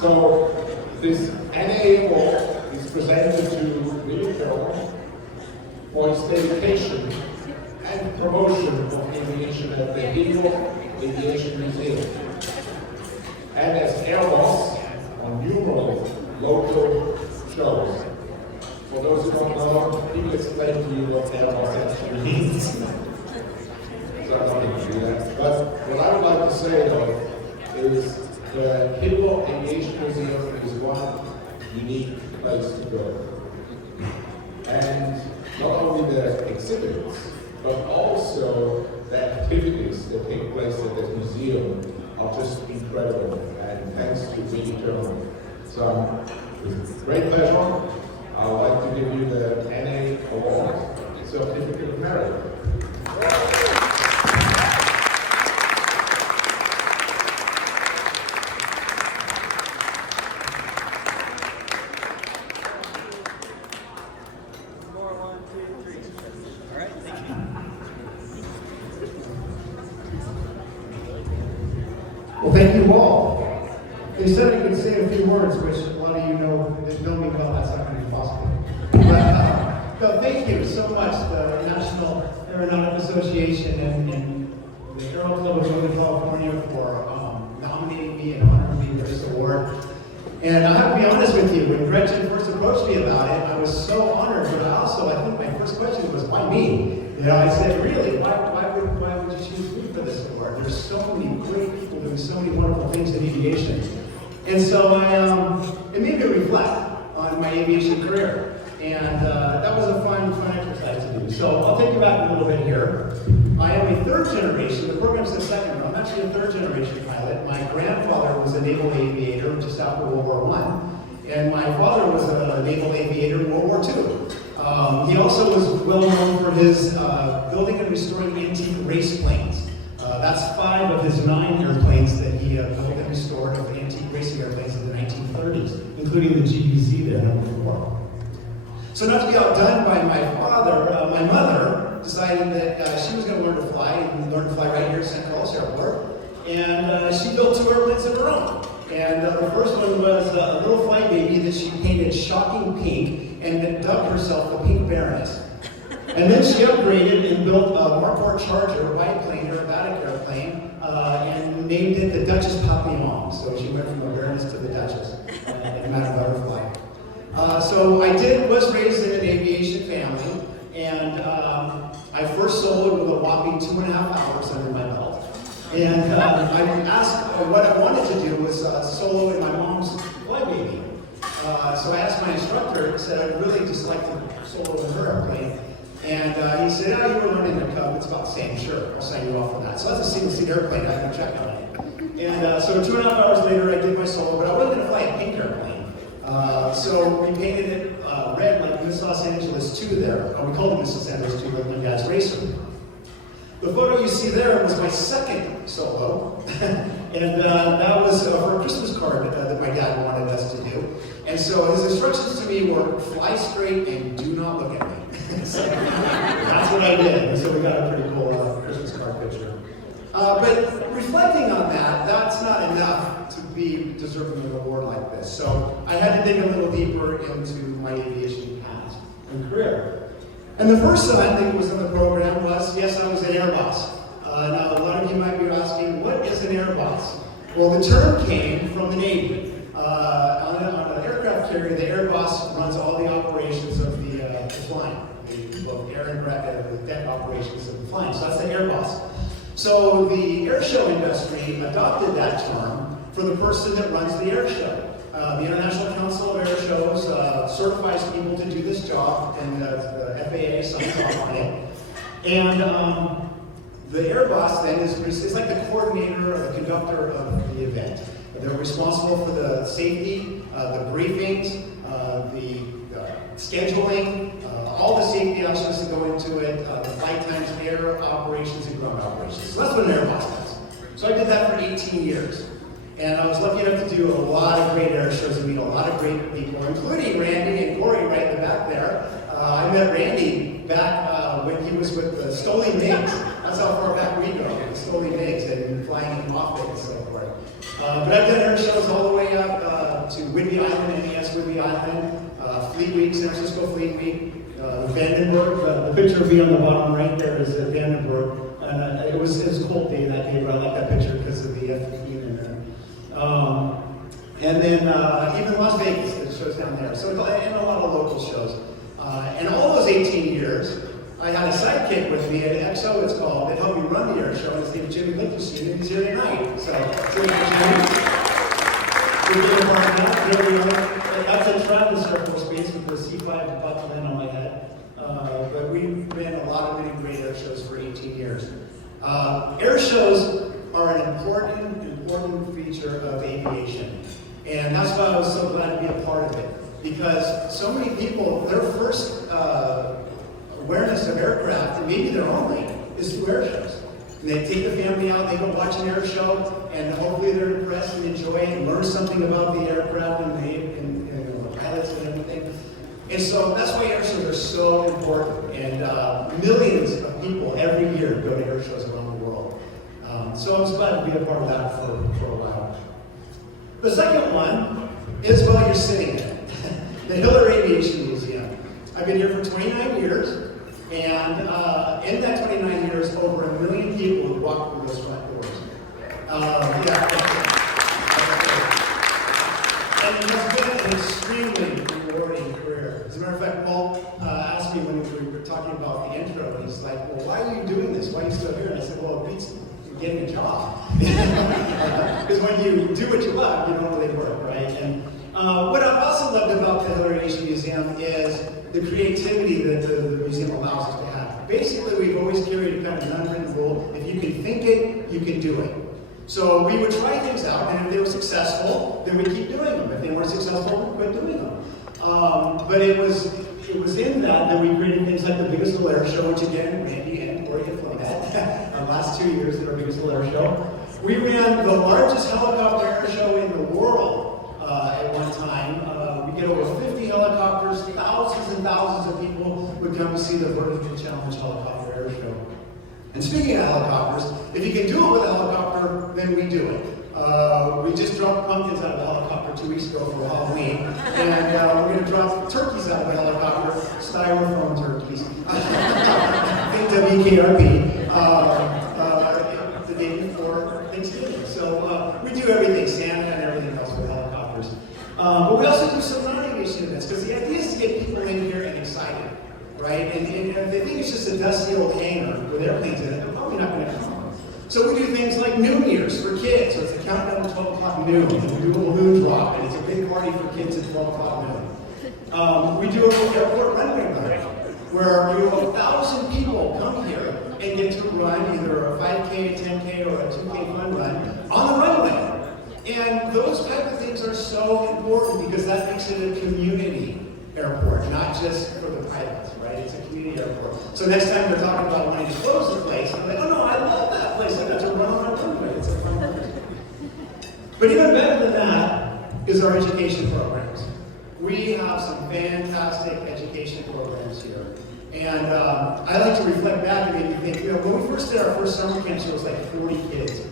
So this NA award is presented to William Carroll for his dedication and promotion of aviation at the Aero Aviation Museum, and as Aero on numerous local shows. For those who don't know, people explain to you what Aero actually means. So I'm not going to do that. But what I would like to say though is the Aero Aviation Museum is one unique place to go. And not only the exhibits, but also the activities that take place at this museum are just incredible. And thanks to Willie Turner. So with great pleasure, I would like to give you the NA Award, Certificate of Merit. Well, thank you all. They said I could say a few words, which a lot of you know me well, that's not going to be possible. But no, thank you so much, the National Aeronautic Association and the Aero Club of Northern California for nominating me and honoring me for this award. And I have to be honest with you, when Gretchen first approached me about it, I was so honored, but I think my first question was, why me? You know, I said, really, why would you choose me for this award? There's so many great people doing so many wonderful things in aviation. And so it made me reflect on my aviation career. And that was a fun exercise to do. So I'll take you back a little bit here. I am a third generation, the program's the second, but I'm actually a third generation pilot. My grandfather was a naval aviator just after World War I. And my father was a naval aviator in World War II. He also was well known for his building and restoring antique race planes. That's 5 of his 9 airplanes that he built and restored of antique racing airplanes in the 1930s, including the GBZ there, number 4. So not to be outdone by my father, my mother decided that she was going to learn to fly, and learn to fly right here at San Carlos Airport. And she built 2 airplanes of her own. And the first one was a little flying baby that she painted shocking pink and dubbed herself the Pink Baroness. And then she upgraded and built a Mark IV Charger, a biplane, aerobatic airplane, and named it the Duchess Papillon. So she went from a Baroness to the Duchess, in a matter of butterfly. So was raised in an aviation family, and I first soloed with a whopping 2.5 hours under my belt. And I asked what I wanted to do was solo in my mom's flybaby. So I asked my instructor, I said, I'd really just like to solo in her airplane. And he said, oh, you were learning the Cub, it's about the same. Sure, I'll sign you off for that. So that's a single-seat airplane, I can check on it. And so 2.5 hours later, I did my solo, but I wasn't going to fly a pink airplane. So we painted it red like Miss Los Angeles 2 there. We called it Miss Los Angeles 2 like my dad's racer. The photo you see there was my second solo. And that was for a Christmas card that my dad wanted us to do. And so his instructions to me were, fly straight and do not look at me. So that's what I did. And so we got a pretty cool Christmas card picture. But reflecting on that, that's not enough to be deserving of an award like this. So I had to dig a little deeper into my aviation past and career. And the first sign that was in the program was, yes, I was an air boss. Now, a lot of you might be asking, what is an air boss? Well, the term came from the Navy. On an aircraft carrier, the air boss runs all the operations of the flying, both air and the deck operations of the flying. So that's the air boss. So the air show industry adopted that term for the person that runs the air show. The International Council of Air Shows certifies people to do this job, and the FAA signs off on it. And the air boss then is like the coordinator or the conductor of the event. They're responsible for the safety, the briefings, the scheduling, all the safety options that go into it, the flight times, air operations, and ground operations. So that's what an air boss does. So I did that for 18 years. And I was lucky enough to do a lot of great air shows and meet a lot of great people, including Randy and Corey right in the back there. I met Randy back when he was with the Stoli Migs. That's how far back we go, the Stoli Migs, and flying in Moffett and so forth. But I've done air shows all the way up to Whidbey Island, NES Whidbey Island, Fleet Week, San Francisco Fleet Week, Vandenberg. The picture of me on the bottom right there is at Vandenberg. And it was a cold day that day, but I like that picture because of the F-15 in there. And then even Las Vegas, the shows down there. So, and a lot of local shows. And all those 18 years, I had a sidekick with me at XO, it's called, that helped me run the air show. His name is Jimmy Lincoln, and he's here tonight. So, that's a Travis Air Force Base with the C5 buckled in on my head. But we ran a lot of really great air shows for 18 years. Air shows are an important feature of aviation. And that's why I was so glad to be a part of it. Because so many people, their first awareness of aircraft, and maybe their only, is through air shows. And they take the family out, they go watch an air show, and hopefully they're impressed and enjoy it and learn something about the aircraft and the pilots and everything. And so that's why air shows are so important. And millions of people every year go to air shows around the world. So I was glad to be a part of that for a while. The second one is, well, you're sitting there. The Hiller Aviation Museum. I've been here for 29 years, and in that 29 years, over 1 million people have walked through those front doors. And it has been an extremely rewarding career. As a matter of fact, Paul asked me when we were talking about the intro, and he's like, well, why are you doing this? Why are you still here? And I said, well, it beats getting a job. Because when you do what you love, you don't really work, right? And what I've also loved about the Hiller Aviation Museum is the creativity that the museum allows us to have. Basically, we've always carried kind of an unwritten rule: if you can think it, you can do it. So we would try things out, and if they were successful, then we keep doing them. If they weren't successful, we quit doing them. But it was in that we created things like the biggest little air show, which again, Randy and Corey have flown at. The last 2 years, our biggest little air show. We ran the largest helicopter air show in the world at one time. We get over 50 helicopters, thousands and thousands of people would come to see the Vertical Challenge helicopter air show. And speaking of helicopters, if you can do it with a helicopter, then we do it. We just dropped pumpkins out of a helicopter 2 weeks ago for Halloween, and we're going to drop turkeys out of a helicopter, styrofoam turkeys. WKRP, the day before Thanksgiving. So we do everything, Santa and everything else with helicopters. But we also do some non-aviation events, because the idea is to get people in here and excited, right? And if they think it's just a dusty old hangar with airplanes in it, they're probably not going to come. So we do things like Noon Years for kids. So it's a countdown to 12 o'clock noon. We do a balloon drop, and it's a big party for kids at 12 o'clock noon. We do a airport runway run, where 1,000 people come here and get to run either a 5K, a 10K, or a 2K fun run on the runway. And those type of things are so important because that makes it a community airport, not just for the pilots, right? It's a community airport. So next time they're talking about wanting to close the place, I'm like, oh no, I love that place. I got to run on my runway. It's a fun place. But even better than that is our education programs. We have some fantastic education programs here. And I like to reflect back and maybe think, when we first did our first summer camps, there was like 40 kids.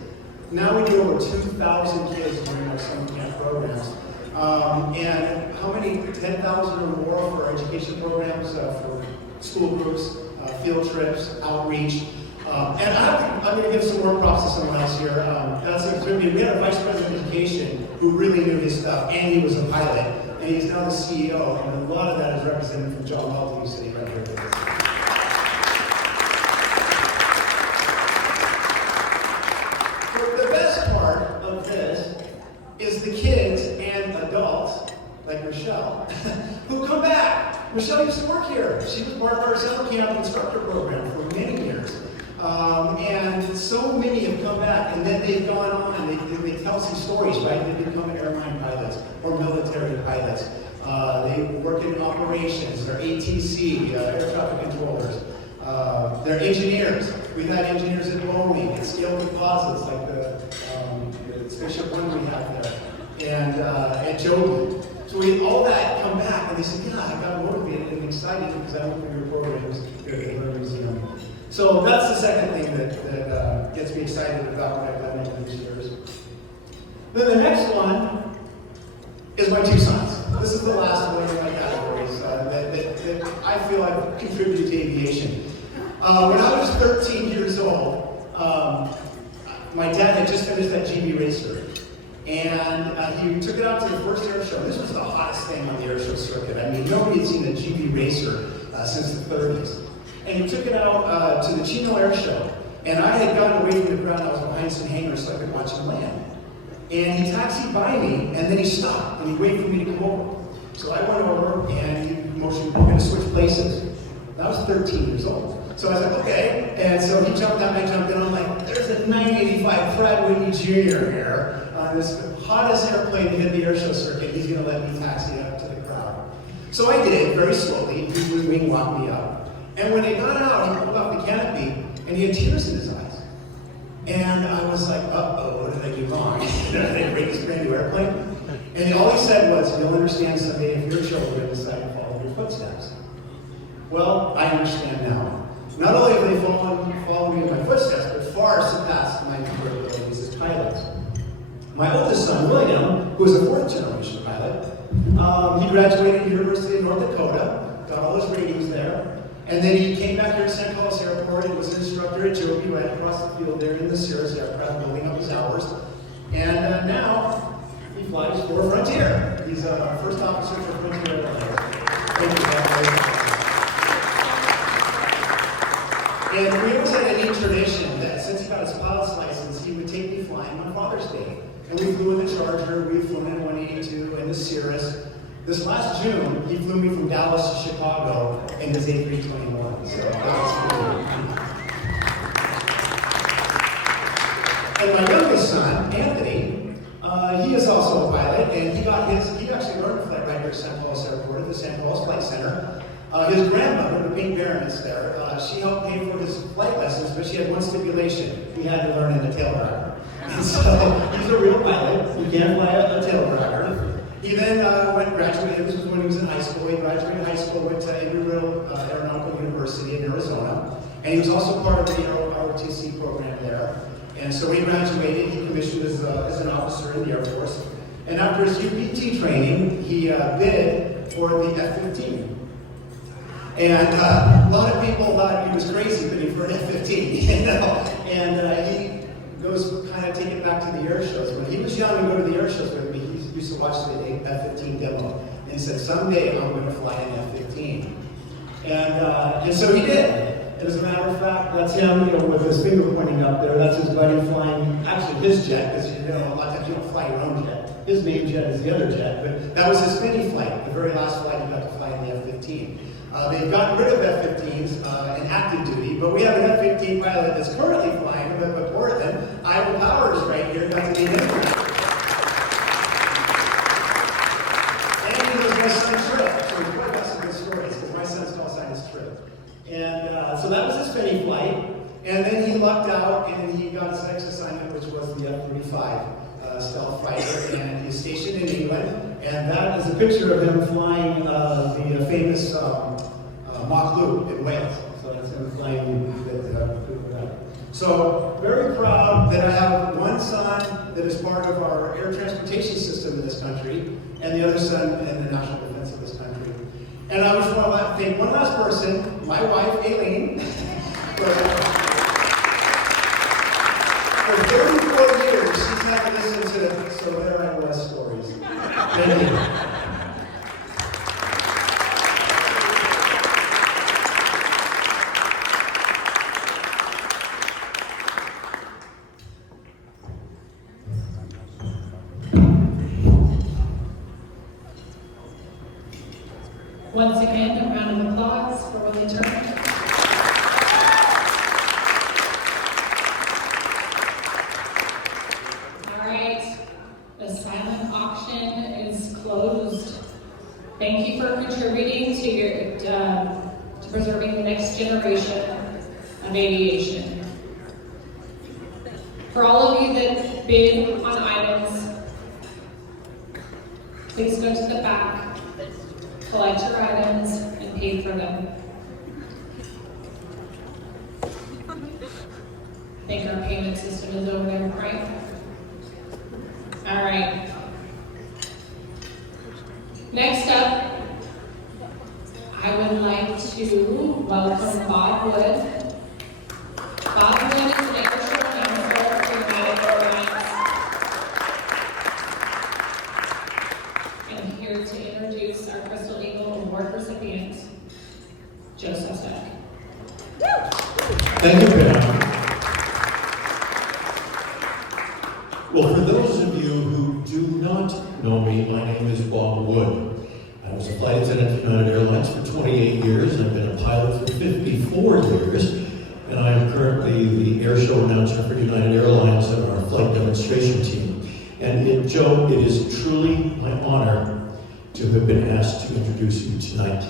Now we do over 2,000 kids during our summer camp programs. And how many? 10,000 or more for our education programs, for school groups, field trips, outreach. And I'm going to give some more props to someone else here. We had a vice president of education who really knew his stuff, and he was a pilot, and he's now the CEO, and a lot of that is represented from John Welton, who's sitting right here with us. The best part of this is the kids and adults, like Michelle, who come back. Michelle used to work here. She was part of our summer camp instructor program for many years. And so many have come back, and then they've gone on and they tell some stories, right? They become airline pilots or military pilots. They work in operations, they're ATC, air traffic controllers. They're engineers. We've had engineers at Boeing and Scale Composites, like the Spaceship One we have there, and at Joby. So we all that come back, and they say, yeah, I got motivated and excited because I went through your programs here at the Hiller Museum. So that's the second thing that gets me excited about when I've done it these years. Then the next one is There's my 2 sons. This is the last one of my categories that I feel I've contributed to aviation. When I was 13 years old, my dad had just finished that GB racer. And he took it out to the first air show. This was the hottest thing on the air show circuit. I mean, nobody had seen a GB racer since the 30s. And he took it out to the Chino Air Show. And I had gotten away from the ground. I was behind some hangars so I could watch him land. And he taxied by me, and then he stopped, and he waited for me to come over. So I went over, and he motioned, we're going to switch places. I was 13 years old. So I was like, okay. And so he jumped out, and I jumped in. I'm like, there's a 985 Pratt Whitney Jr. here on this hottest airplane to hit the air show circuit. He's going to let me taxi up to the crowd. So I did, very slowly. He flew me and walked me up. And when he got out, he pulled off the canopy, and he had tears in his eyes. And I was like, uh-oh, what did I do wrong? Did I break this brand new airplane? And all he said was, you'll understand someday if your children decide to follow your footsteps. Well, I understand now. Not only have they followed me in my footsteps, but far surpassed my capabilities as pilots. My oldest son, William, who is a 4th generation pilot, he graduated from the University of North Dakota, got all his ratings there, and then he came back here to San Carlos Airport and was an instructor at Joby right across the field there in the Cirrus aircraft, building up his hours. And now he flies for Frontier. He's our first officer for Frontier Airlines. Thank you, Dad. And we always had a neat tradition that since he got his pilot's license, he would take me flying on Father's Day. And we flew in the Charger, we flew in 182 and the Cirrus. This last June, he flew me from Dallas to Chicago in his A321. So that was cool. And my youngest son, Anthony, he is also a pilot, and he actually learned to fly right here at San Carlos Airport at the San Carlos Flight Center. His grandmother, the Pink Baroness there, she helped pay for his flight lessons, but she had one stipulation: he had to learn in a tail dragger. And so he's a real pilot. He can fly a tail dragger. He then graduated. This was when he was in high school. He graduated high school, went to Aero Aeronautical University in Arizona, and he was also part of the Aero ROTC program there. And so he graduated. He commissioned as an officer in the Air Force. And after his UPT training, he bid for the F-15. And a lot of people thought he was crazy bidding for an F-15, you know. And he goes kind of take it back to the air shows. When he was young and go to the air shows with me, he used to watch the F-15 demo. And he said, someday I'm going to fly an F-15. And so he did. And as a matter of fact, that's him, you know, with his finger pointing up there. That's his buddy flying, actually his jet, because you know, a lot of times you don't fly your own jet. His main jet is the other jet, but that was his mini flight, the very last flight he got to fly in the F-15. They've gotten rid of F-15s in active duty, but we have an F-15 pilot that's currently flying them at Portland. Iowa Powers right here got to meet him. And he was my son's trip. So he's quite got some good stories, because my son's call sign is Trip. And so that was his mini flight. And then he lucked out and he got his next assignment, which was the F-35 stealth fighter, and he's stationed in England. And that is a picture of him flying the famous Mach Loop in Wales. So that's him flying that. So very proud that I have one son that is part of our air transportation system in this country, and the other son in the national defense of this country. And I just want to thank one last person, my wife, Aileen. For 34 years, she's never listened to So There I Was stories. Thank you. Once again, a round of applause for Willie Turner. All right, the silent auction is closed. Thank you for contributing to your to preserving the next generation of aviation. For all of you that bid on items, please go to the back. Collect your items and pay for them. I think our payment system is over there, right? All right. Next up, I would like to welcome Bob Wood. Bob Wood is an airship counselor for United Airlines. And here to introduce our Crystal Eagle Award recipient, Joseph Edward. Thank you, Pam. Well, for those of you who do not know me, my name is Bob Wood. I was a flight attendant for United Airlines for 28 years, and I've been a pilot for 54 years, and I am currently the air show announcer for United Airlines and our flight demonstration team. And Joe, it is truly my honor to have been asked to introduce you tonight.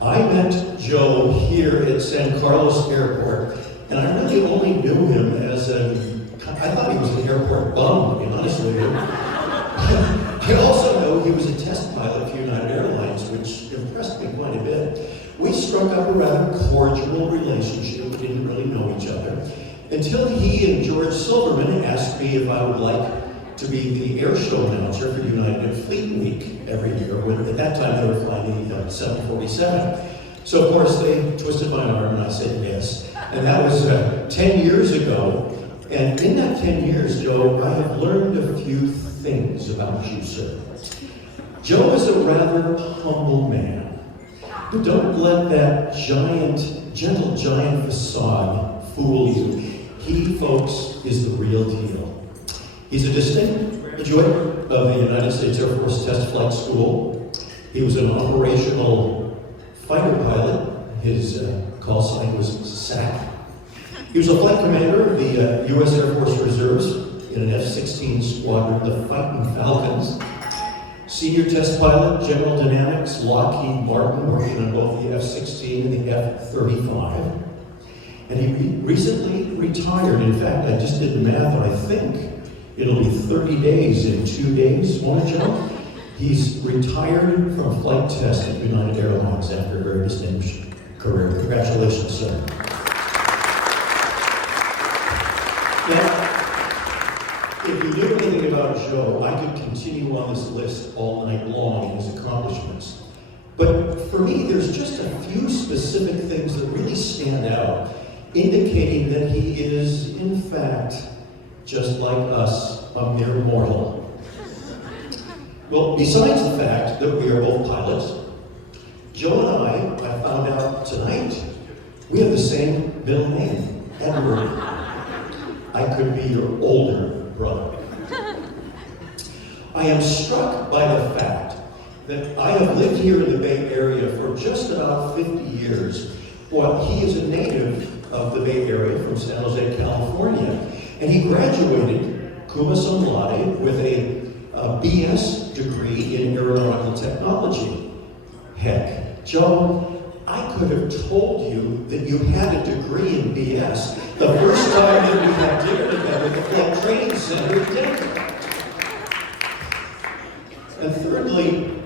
I met Joe here at San Carlos Airport, and I really only knew him as I thought he was an airport bum, to be honest with you. I also know he was a test pilot for United Airlines, which impressed me quite a bit. We struck up a rather cordial relationship. We didn't really know each other until he and George Silverman asked me if I would like to be the air show announcer for United Fleet Week every year. When at that time they were flying the 747. So of course they twisted my arm and I said yes. And that was 10 years ago. And in that 10 years, Joe, I have learned a few things about you, sir. Joe is a rather humble man, but don't let that gentle giant facade fool you. He, folks, is the real deal. He's a distinct graduate of the United States Air Force Test Flight School. He was an operational fighter pilot. His call sign was SAC. He was a flight commander of the U.S. Air Force Reserves in an F-16 squadron, the Fighting Falcons. Senior test pilot, General Dynamics, Lockheed Martin, working on both the F-16 and the F-35. And he recently retired. In fact, I just did the math, and I think it'll be 30 days in 2 days, won't it, Joe? He's retired from flight test at United Airlines after a very distinguished career. Congratulations, sir. Now, if you knew anything about Joe, I could continue on this list all night long in his accomplishments. But for me, there's just a few specific things that really stand out, indicating that he is, in fact, just like us, a mere mortal. Well, besides the fact that we are both pilots, Joe and I found out tonight, we have the same middle name, Edward. I could be your older brother. I am struck by the fact that I have lived here in the Bay Area for just about 50 years, while he is a native of the Bay Area from San Jose, California. And he graduated cum laude with a BS degree in aeronautical technology. Heck, Joe, I could have told you that you had a degree in BS the first time that we had dinner together at the Flight Training Center in Denver. And thirdly,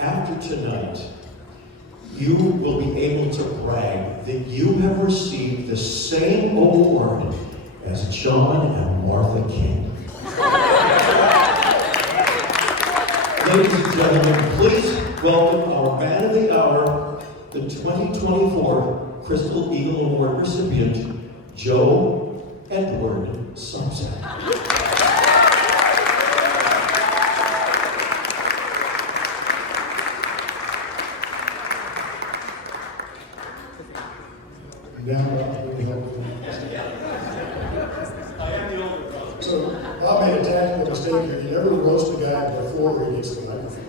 after tonight, you will be able to brag that you have received the same award as John and Martha King. Ladies and gentlemen, please welcome our Man of the Hour, the 2024 Crystal Eagle Award recipient, Joseph Edward Sobczak. So Bob made a tactical mistake here. You never roast a guy before he gets the microphone.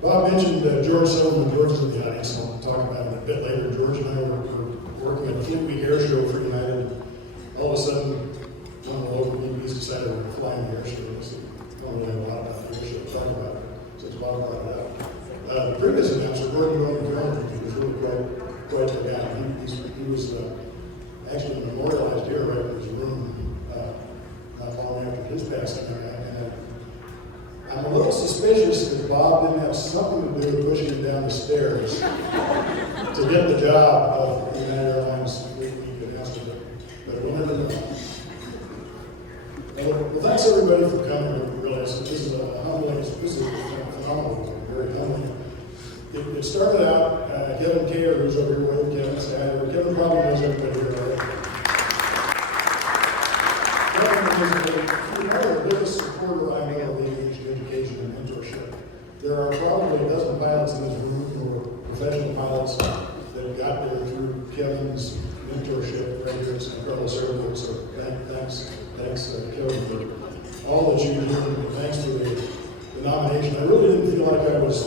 Bob mentioned George Silverman. George is in the audience. I'll talk about him a bit later. George and I were working at the Fleet Week air show for United. All of a sudden, one of the local EVs decided we were flying the air show. So I don't really know a lot about the air show to talk about it, since Bob brought it up. The previous announcer, Gordon Jones, was really quite the guy. He was actually memorialized here right in his room not long after his passing. And I'm a little suspicious that Bob didn't have something to do with pushing him down the stairs to get the job of United Airlines Fleet Week announcer, but we'll never know. Well, thanks thanks everybody for coming. Really, this is a humbling, this is phenomenal, very humbling. It started out, Kevin Kayer, who's over here with Kevin, said, Kevin probably knows everybody here already. Kevin is the biggest supporter I know of aviation education and mentorship. There are probably a dozen pilots in this room who are professional pilots that got there through Kevin's mentorship right here. It's an incredible service. So thanks Kevin, for all that you do, and thanks for the nomination. I really didn't feel like I was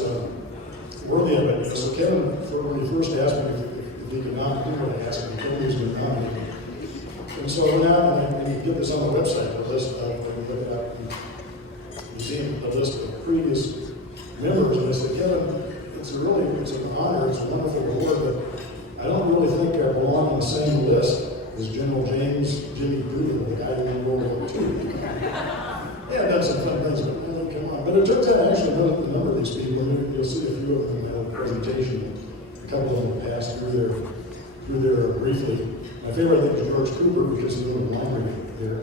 worthy of it. So Kevin, when he first asked me if he could not do what I asked him, he told me he was going to nominate me. And so I went out and you get this on the website, the list of, you see the list of previous members, and I said, Kevin, it's an honor, it's a wonderful reward, but I don't really think I belong on the same list as General James Jimmy Doolittle, the guy who won World War II. Yeah, I've done some fun things, but come on. But it turns out I actually know a number of these people, and you'll see a few of them in the presentation. A couple of them passed through there briefly. My favorite, I think, is George Cooper, because he lived in Laundry there.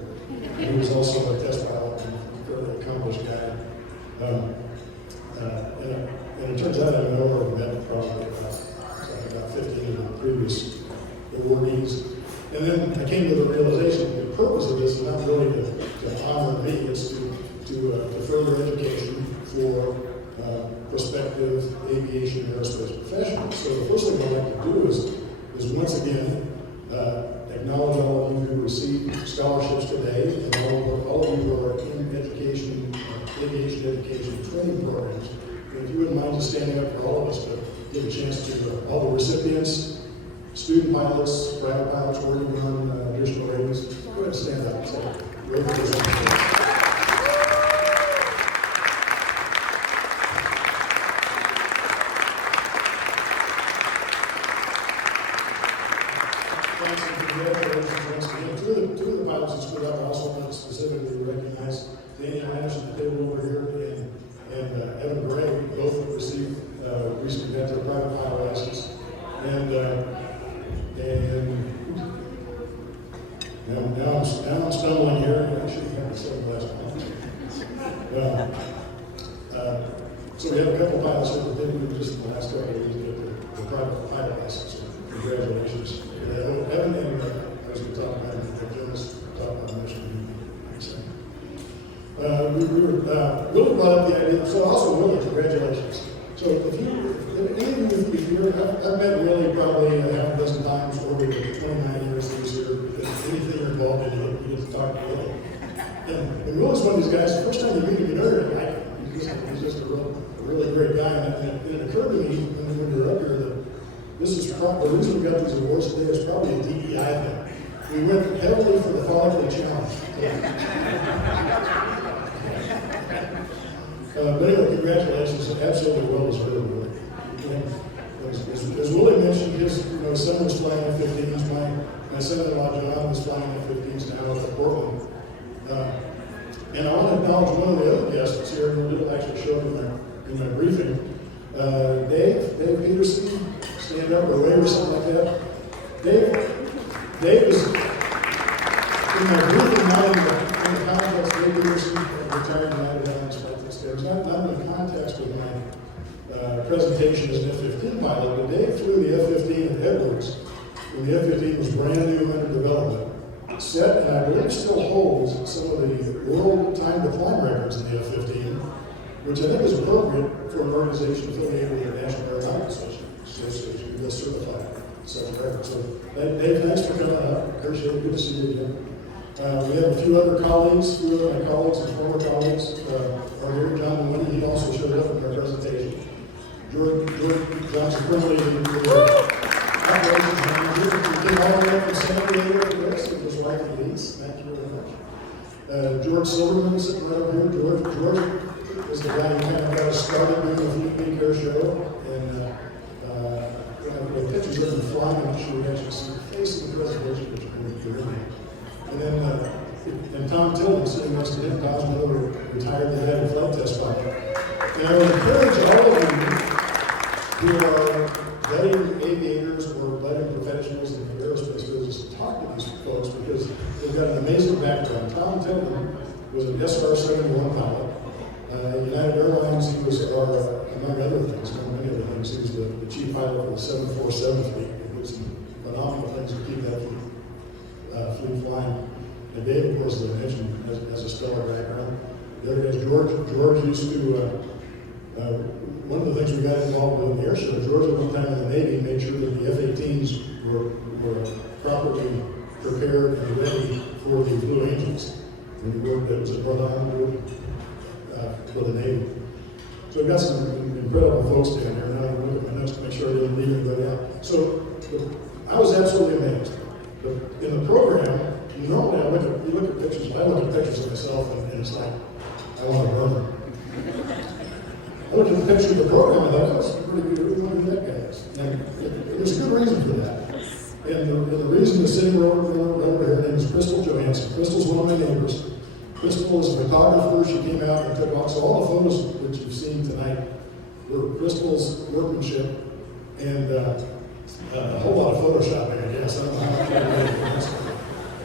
He was also a test pilot and a fairly accomplished guy. And it turns out I know I've met probably about 15 of the previous awardees. And then I came to the realization the purpose of this is not really to honor me, it's to further education for prospective aviation and aerospace professionals. So the first thing I'd like to do is once again acknowledge all of you who received scholarships today, and all of you who are in aviation education training programs. And if you wouldn't mind just standing up for all of us to give a chance to all the recipients, student pilots, private pilots working on additional ratings. Go ahead and stand up. So, thanks and congratulations once again. Two of the pilots that stood up, I also want to specifically recognize Daniel Anderson, the table over here, and Evan Gray, both received recently got their private pilot license. And now I'm stumbling here. I should have said the last one. So we have a couple pilots here that didn't just in the last couple of years get the private pilot license. Congratulations. Evan and I was going to talk about it, Jonas talked about Michigan. We were Willie brought up the idea. So also Willie, congratulations. So if any of you, if you're, I've met Willie probably half a dozen times over the 29 years he was here. Anything you're involved in, you get to talk to Willie. And Willie's one of these guys, the first time you meet him, you know you're like him. He's just a really great guy. And it occurred to me when we were up here that this is probably, the reason we got these awards today is probably a DEI thing. We went heavily for the follicle challenge. But anyway, congratulations. Absolutely well deserved. As Willie mentioned, his son was flying F-15s. My son-in-law John was flying F-15s now at Portland. And I want to acknowledge one of the other guests that's here, who didn't actually show up in my briefing. Dave Peterson, stand up or wave or something like that. Dave was in my briefing, not in the context. Dave Peterson retired United Airlines flight test. It was not in the context of my presentation as an F-15 pilot, but Dave flew the F-15 at Edwards when the F-15 was brand new under development. Set, and I believe still holds, some of the world time to climb records in the F-15, which I think is appropriate for an organization affiliated with the National Aeronautics Association, who does certify such records. So, Dave, thanks for coming up. Appreciate it. Good to see you again. We have a few other colleagues, few of my colleagues and former colleagues are here. John Mooney, he also showed up in our presentation. George Johnson Brimley, operations manager, who came all the way from San Diego to this with his wife Elise. Thank you very much. George Silverman sitting right over here. George is the guy who kind of got us started doing the Fleet Week Air Show. And the pictures of him flying, I'm not sure we actually see the face of the presentation, which is pretty good. And then Tom Tillman sitting next to him. Tom's another retired head of flight test pilot. And I would encourage all of you who are budding aviators or budding professionals in the aerospace business to talk to these folks because they've got an amazing background. Tom Tillman was an SR-71 pilot. United Airlines, he was our, among other things, among many other things, he was the chief pilot for the 747 fleet. He did some phenomenal things to keep that fleet flying. And Dave, of course, as I mentioned, has a stellar background. The other is George used to, one of the things we got involved with in the air show, George at one time in the Navy made sure that the F-18s were properly prepared and ready for the Blue Angels. And he worked at, was it North Island for the Navy. So we've got some incredible folks down here. Now I'm looking at my notes to make sure I didn't leave anybody out. So I was absolutely amazed. But in the program, normally you look at pictures, I look at pictures of myself and it's like, I want to burn them. I looked at the picture of the program and I thought, that's pretty good. We want to do that, guys. And there's a good reason for that. And the reason the city road over here, her name is Crystal Johansson. Crystal's one of my neighbors. Crystal is a photographer. She came out and took off. So all the photos that you've seen tonight were Crystal's workmanship and a whole lot of photoshopping, I guess. I don't know how much I did for this.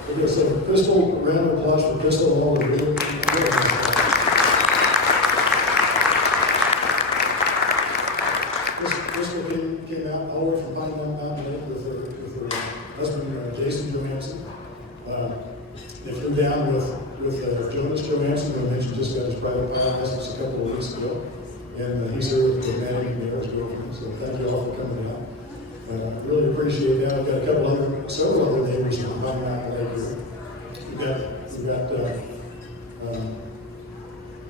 But yes, so Crystal, round of applause for Crystal and all the good. Crystal came out all the way from Pine Mountain Lake with her husband, Jason Johansson. They flew down with Jonas Johansson, who I mentioned just got his private pilot license a couple of weeks ago. And he's here with Manning and Aero's girlfriend. So thank you all for coming out. Really appreciate that. I've got several other neighbors from Pine Mountain Lake here. We've got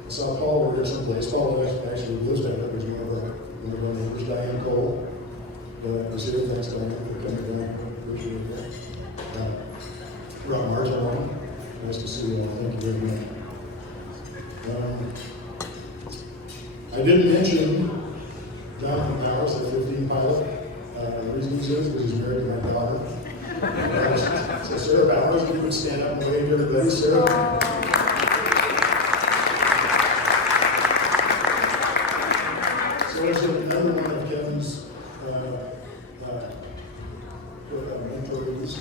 South Paul over here someplace. Paul actually lives down there. There's one of our neighbors, Diane Cole. Was here. Thanks, Diane, for coming down. Appreciate that. Rob Martin. Nice to see you all. Thank you very much. I didn't mention Jonathan Powers, the 15 pilot. The reason he's here is because he's married to my daughter. So Sarah Powers, if you would stand up and wave to everybody. Sarah. So it's another one of Kevin's mentors.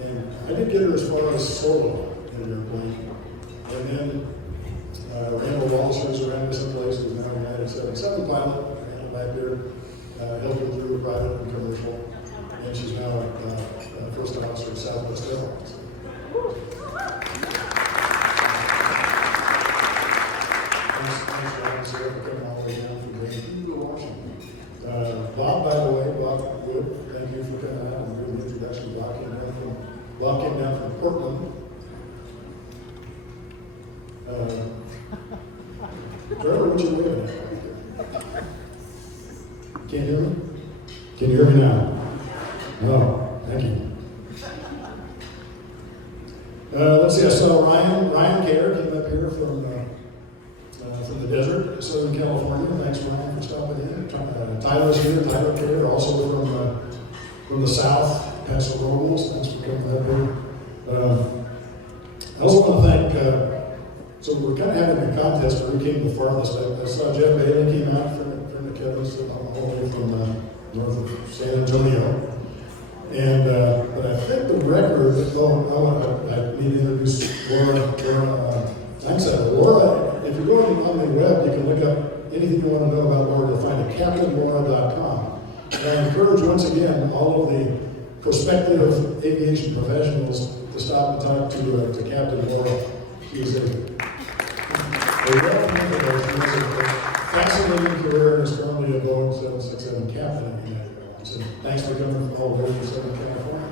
And I did get her as far as solo in an airplane. And then Randall Walsh was around someplace, who's now a United 77 pilot, Randall back there, helping through private and commercial. And she's now a first officer of Southwest Airlines. Thanks, Sarah, for coming all the way down from Vancouver, Washington. Bob, by the way, Bob Wood, thank you for coming out and doing the introduction. Bob came down from Portland. Trevor, what you waving at? Can't hear me? Can you hear me now? No, thank you. Let's see, I saw Ryan Kerr came up here from the desert, Southern California. Thanks, Ryan, for stopping in. Tyler's here, Tyler Kerr, also from the South, Paso Robles. Thanks for coming up here. I also want to thank, so we're kind of having a contest where we came the farthest. I saw Jeff Bailey came out from the Kevin's all the way from north of San Antonio. And but I think the record, I need to introduce Laura. Thanks, Laura. If you're going on the web, you can look up anything you want to know about Laura to find it, CaptainLaura.com. And I encourage once again all of the prospective aviation professionals to stop and talk to Captain Laura. She's a fascinating career and is currently a Boeing 767 captain at United Airlines. And thanks for coming all the way from Southern California.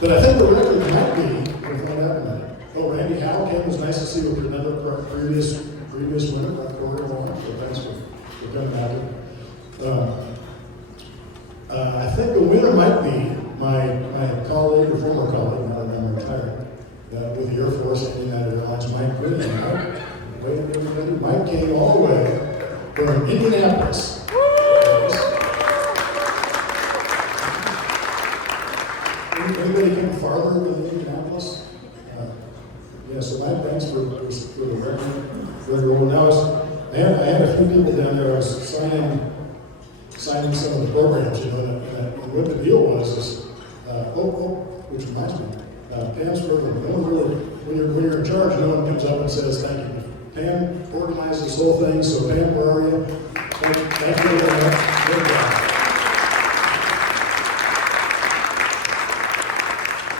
But I think the record might be, we'll find out in a minute. Oh, Randy Howe came. It was nice to see you with another previous winner, like Corey Warren. So thanks for coming out here. I think the winner might be my colleague, or former colleague, now that I'm retired, with the Air Force and United Airlines, Mike Whitney. Mike came all the way from Indianapolis. Anybody come farther than Indianapolis? Yeah, so Mike, thanks for the record. Now, I had a few people down there. I was signing some of the programs, and what the deal was is, which reminds me, Pam's program, no one really when you're in charge, no one comes up and says thank you. Pam organized this whole thing, so Pam, where are you? Thank you very much. Good job.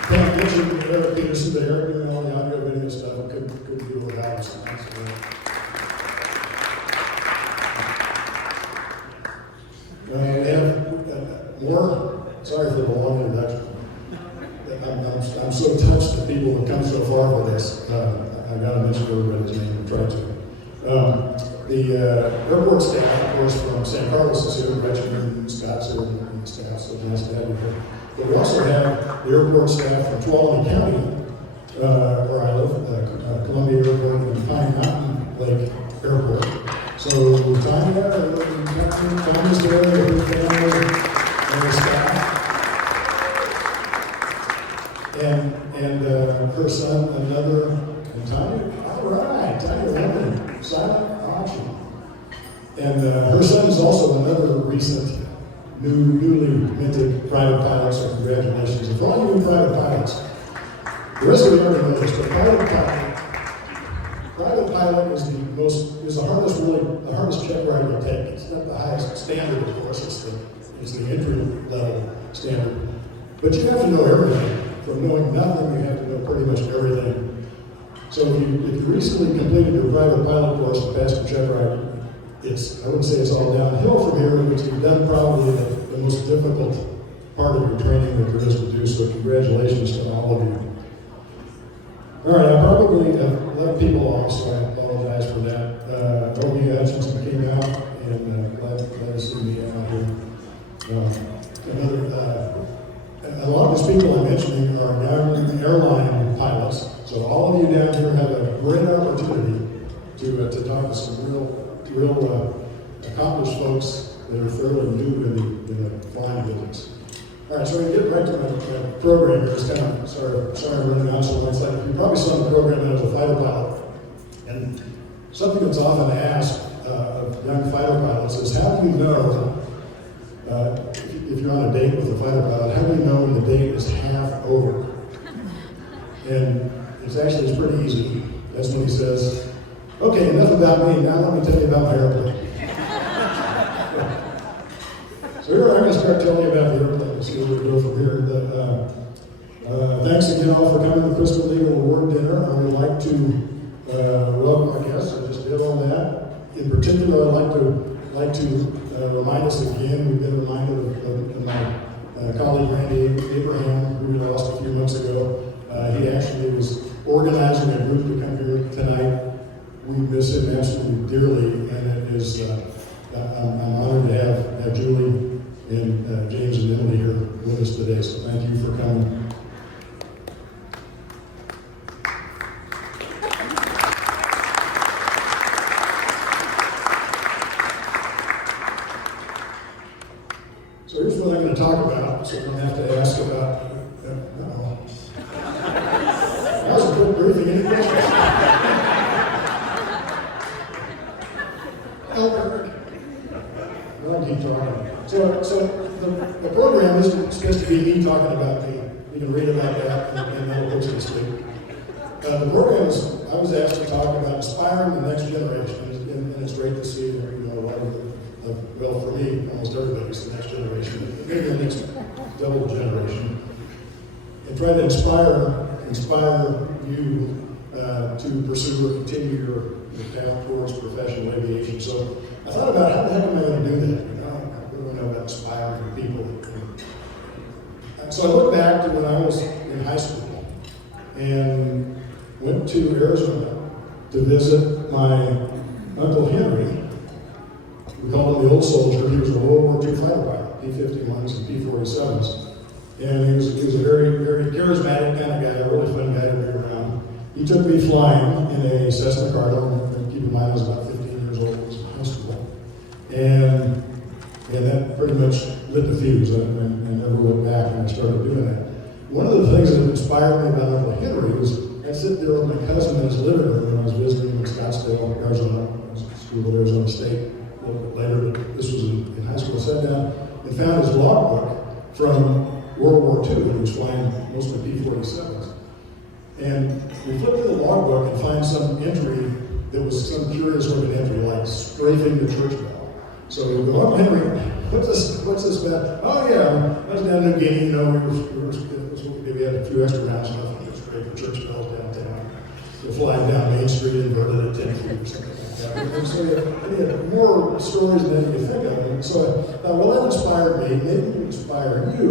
Pam mentioned Eric Peterson, but Eric doing all the audio video stuff. Couldn't do it without him. We have more. Sorry for the long introduction. I'm so touched that people have come so far for this. I've got to mention everybody's name and try to. The airport staff, of course, from San Carlos is here, Gretchen and Scott's here, and staff, so nice to have you here. But we also have the airport staff from Tuolumne County, where I live, Columbia Airport and Pine Mountain Lake Airport. So Tanya's there, her family, and her staff. And her son, another, and Tanya, all right, Tanya Lemon, silent auction. And her son is also another recent, newly minted private pilot, so congratulations. And for all you new private pilots, the rest of you already know this, but private pilot is the hardest check ride you take. It's not the highest standard, of course, it's the entry level standard. But you have to know everything. From knowing nothing, you have to know pretty much everything. So if you recently completed your private pilot course and passed your check ride, I wouldn't say it's all downhill from here, but you've done probably the most difficult part of your training that there is to do, so congratulations to all of you. All right, I probably left people off, so I apologize for that. Obi Hutchinson came out, and glad to see me out here. A lot of these people I'm mentioning are young airline pilots, so all of you down here have a great opportunity to talk to some real accomplished folks that are fairly new in the flying business. All right, so we get right to my program here. It's kind of sorry running on so long. It's like you probably saw the program as a fighter pilot, and something that's often asked of young fighter pilots is, how do you know? If you're on a date with a fighter pilot, how do you know when the date is half over? And it's pretty easy. That's when he says, okay, enough about me, now let me tell you about my airplane. So here I'm going to start telling you about the airplane. We'll see where we go from here. Thanks again all for coming to the Crystal Eagle Award Dinner. I would like to welcome our guests. I just did all that. In particular, I'd like to remind us again, we've been reminded of my colleague Randy Abraham, who we lost a few months ago. He actually was organizing a group to come here tonight. We miss him absolutely dearly, and it is, I'm honored to have Julie and James and Emily here with us today, so thank you for coming. So here's what I'm going to talk about, so I don't have to ask about. That was a good briefing. Any questions? Albert. I'll keep talking. So the program isn't supposed to be me talking about me. You can read about that in other books this week. The program is, I was asked to talk about inspiring the next generation, and it's great to see that, a lot of well, for me, almost everybody's the next generation, maybe the next double generation, and try to inspire you to pursue or continue your path towards professional aviation. So I thought about how the heck am I going to do that? What do I know about inspiring people? So I looked back to when I was in high school and went to Arizona to visit my Uncle Henry. We called him the Old Soldier. He was a World War II fighter pilot, P-51s and P-47s. And he was a very, very charismatic kind of guy, a really fun guy to be around. He took me flying in a Cessna Cardo, and keep in mind I was about 15 years old, I was in high school. And that pretty much lit the fuse. I never looked back when I started doing that. One of the things that inspired me about Uncle Henry was I'd sit there with my cousin in his living room when I was visiting in Scottsdale, Arizona. I was at school at Arizona State. A little bit later, but this was in high school. I sat down and found his logbook from World War II, and he was flying mostly P-47s. And we flip through the logbook and find some entry that was some curious looking entry, like strafing the church bell. So we go, oh, Henry, what's this about? Oh yeah, I was down in New Guinea, we had a few extra rounds left and we strafed the church bells downtown. We're flying down Main Street inverted at 10 feet or something like that. And so we had more stories than you think of. And so I thought, well, that inspired me, maybe it would inspire you.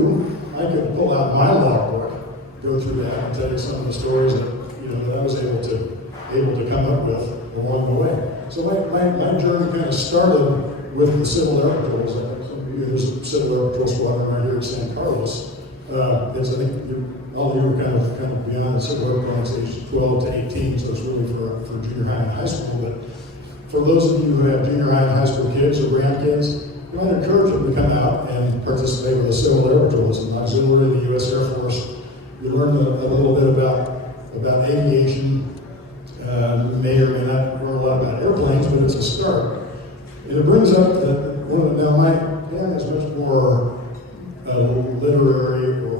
I could pull out my logbook, go through that and tell you some of the stories that that I was able to come up with along the way. So my journey kind of started with the Civil Air Patrols. There's a Civil Air Patrol squadron right here in San Carlos. I think all of you are kind of beyond the Civil Air Patrols, age 12 to 18, so it's really for junior high and high school. But for those of you who have junior high and high school kids or grandkids, I want to encourage them to come out and participate with the Civil Air Patrols and auxiliary of the U.S. Air Force. You learn a little bit about aviation. May or may not learn a lot about airplanes, but it's a start. And it brings up now my dad is much more literary or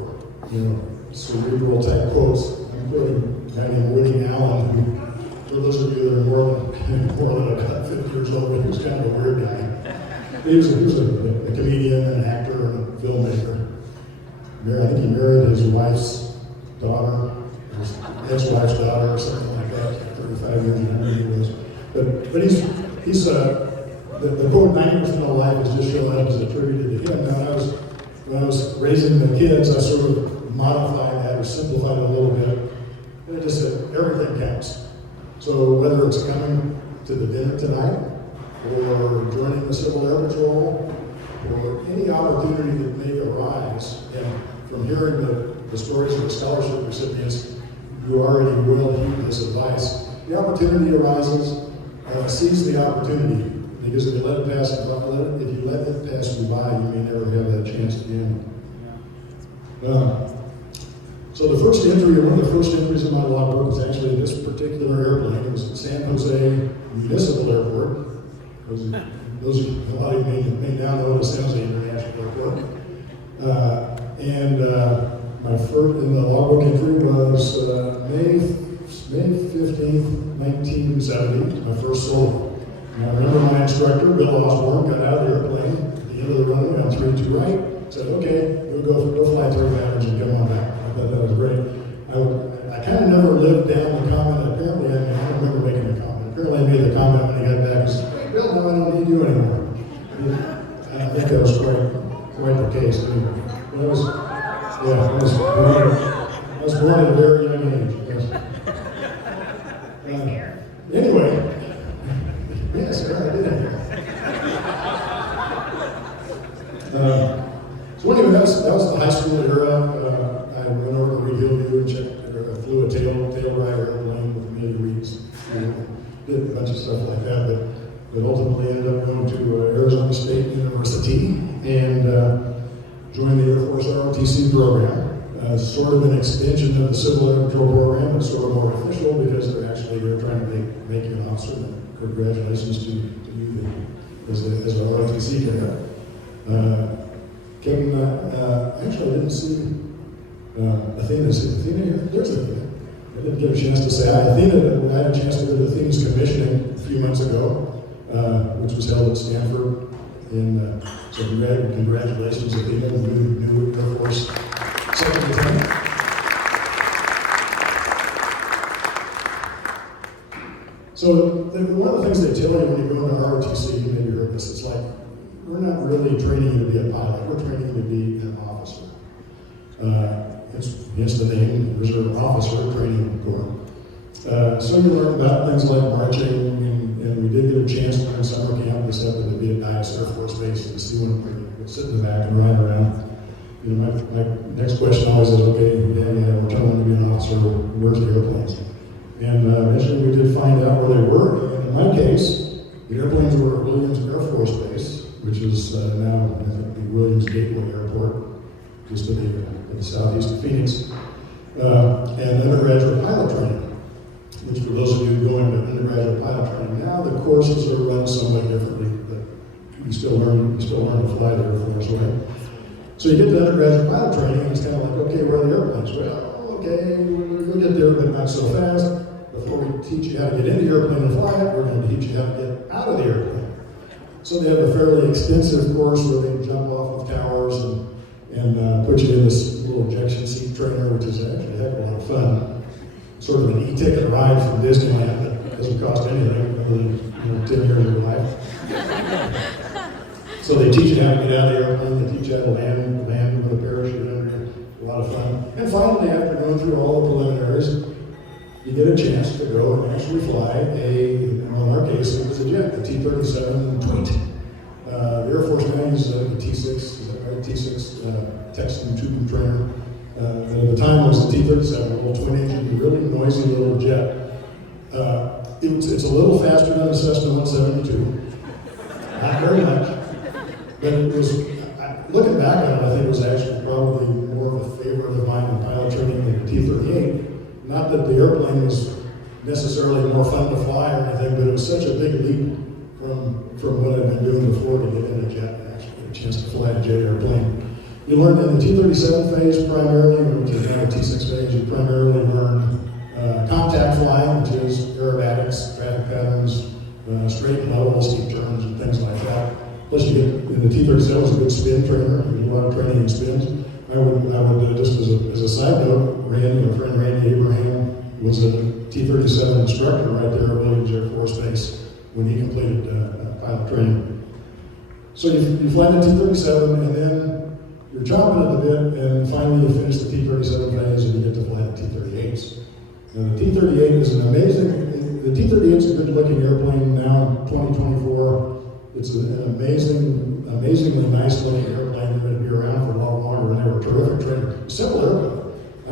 cerebral type quotes. I'm quoting a guy named Woody Allen, who, for those of you that are more than about 50 years old, he was kind of a weird guy. He was a comedian, an actor, and a filmmaker. I think he married his wife's daughter, his ex-wife's daughter, or something like that. 35 years younger he was. But he's the quote, 90% of life is just showing up, is attributed to him. Now, when I was raising the kids, I sort of modified that or simplified it a little bit. And I just said, everything counts. So whether it's coming to the dinner tonight, or joining the Civil Air Patrol, or any opportunity that may arise, and from hearing the stories of the scholarship recipients, you already will heed this advice. The opportunity arises, seize the opportunity, because if you let it pass, if you let it pass you by, you may never have that chance again. So the first entry, or one of the first entries in my logbook was actually this particular airplane. It was at San Jose Municipal Airport. A lot of you may now know the San Jose International Airport. My first in the logbook entry was May 15th, 1970, my first solo. And I remember my instructor, Bill Osborne, got out of the airplane at the end of the runway on 3-2 right, said, okay, we'll go fly 3 hours and come on back. I thought that was great. I kind of never lived down the comment. Apparently, I don't remember making the comment. Apparently, I made the comment when I got back. I said, hey, Bill, no, I don't need you anymore. I think that was quite the case. I was born at a very young age. Anyway, yes, I did it. So anyway, that was the high school era. I went over to Hillview and flew a tail rider airplane with Amelia Reed's. Did a bunch of stuff like that, but ultimately ended up going to Arizona State University and joined the Air Force ROTC program. Sort of an extension of the Civil Air Patrol program, but sort of more official because they're trying to make you an officer. Congratulations to you as an ROTC cadet. Actually, I didn't see Athena. Is Athena here? There's Athena. I didn't get a chance to say hi. Athena, I had a chance to go to Athena's commissioning a few months ago, which was held at Stanford. So congratulations, Athena, new Air Force Second Lieutenant. So one of the things they tell you when you go into ROTC, you maybe heard this, it's like, we're not really training you to be a pilot, we're training you to be an officer. Hence the name, Reserve Officer Training Corps. So you learn about things like marching, and we did get a chance during summer camp. We set up to be at Dyess Air Force Base and see when we sit in the back and ride around. My next question always is, okay, we're telling you to be an officer, where's the airplanes? And eventually we did find out where they were. And in my case, the airplanes were at Williams Air Force Base, which is now, I think, the Williams Gateway Airport, just to the southeast of Phoenix. And undergraduate pilot training, which for those of you going to undergraduate pilot training now, the courses are run somewhat differently, but you still learn to fly the Air Force, right? So you get to undergraduate pilot training, and it's kind of like, okay, where are the airplanes? Well, okay, you'll get there, but not so fast. Before we teach you how to get in the airplane and fly it, we're going to teach you how to get out of the airplane. So they have a fairly extensive course where they jump off of towers and put you in this little ejection seat trainer, which is actually a heck of a lot of fun. Sort of an e-ticket ride from Disneyland that doesn't cost anything other than 10 years of your life. So they teach you how to get out of the airplane, they teach you how to land with a parachute under you. A lot of fun. And finally, after going through all the preliminaries, you get a chance to go and actually fly in our case, it was a jet, the T-37 Tweet. The Air Force now uses the T-6, is that right? T-6 text and tube trainer. And at the time it was the T-37, a little twin-engine, really noisy little jet. It's a little faster than the Cessna 172. Not very much. But it was, looking back on it, I think it was actually probably more of a favorite of mine in pilot training than the T-38. Not that the airplane was necessarily more fun to fly or anything, but it was such a big leap from what I'd been doing before to get in a jet and actually get a chance to fly a jet airplane. You learned in the T-37 phase primarily, which is now the T-6 phase, you primarily learned contact flying, which is aerobatics, traffic patterns, straight and level, steep turns, and things like that. Plus you get, in the T-37 was a good spin trainer, there's a lot of training in spins. I would just as a side note, Randy, my friend Randy Abraham, was a T-37 instructor right there at Williams Air Force Base when he completed pilot training. So you fly the T-37 and then you're chomping at the bit and finally you finish the T-37 phase and you get to fly the T-38s. Now the T-38 is an amazing, the T-38 is a good looking airplane now in 2024. It's an amazingly nice looking airplane. They're going to be around for a lot longer, and they were a terrific trainer. Simple airplane. I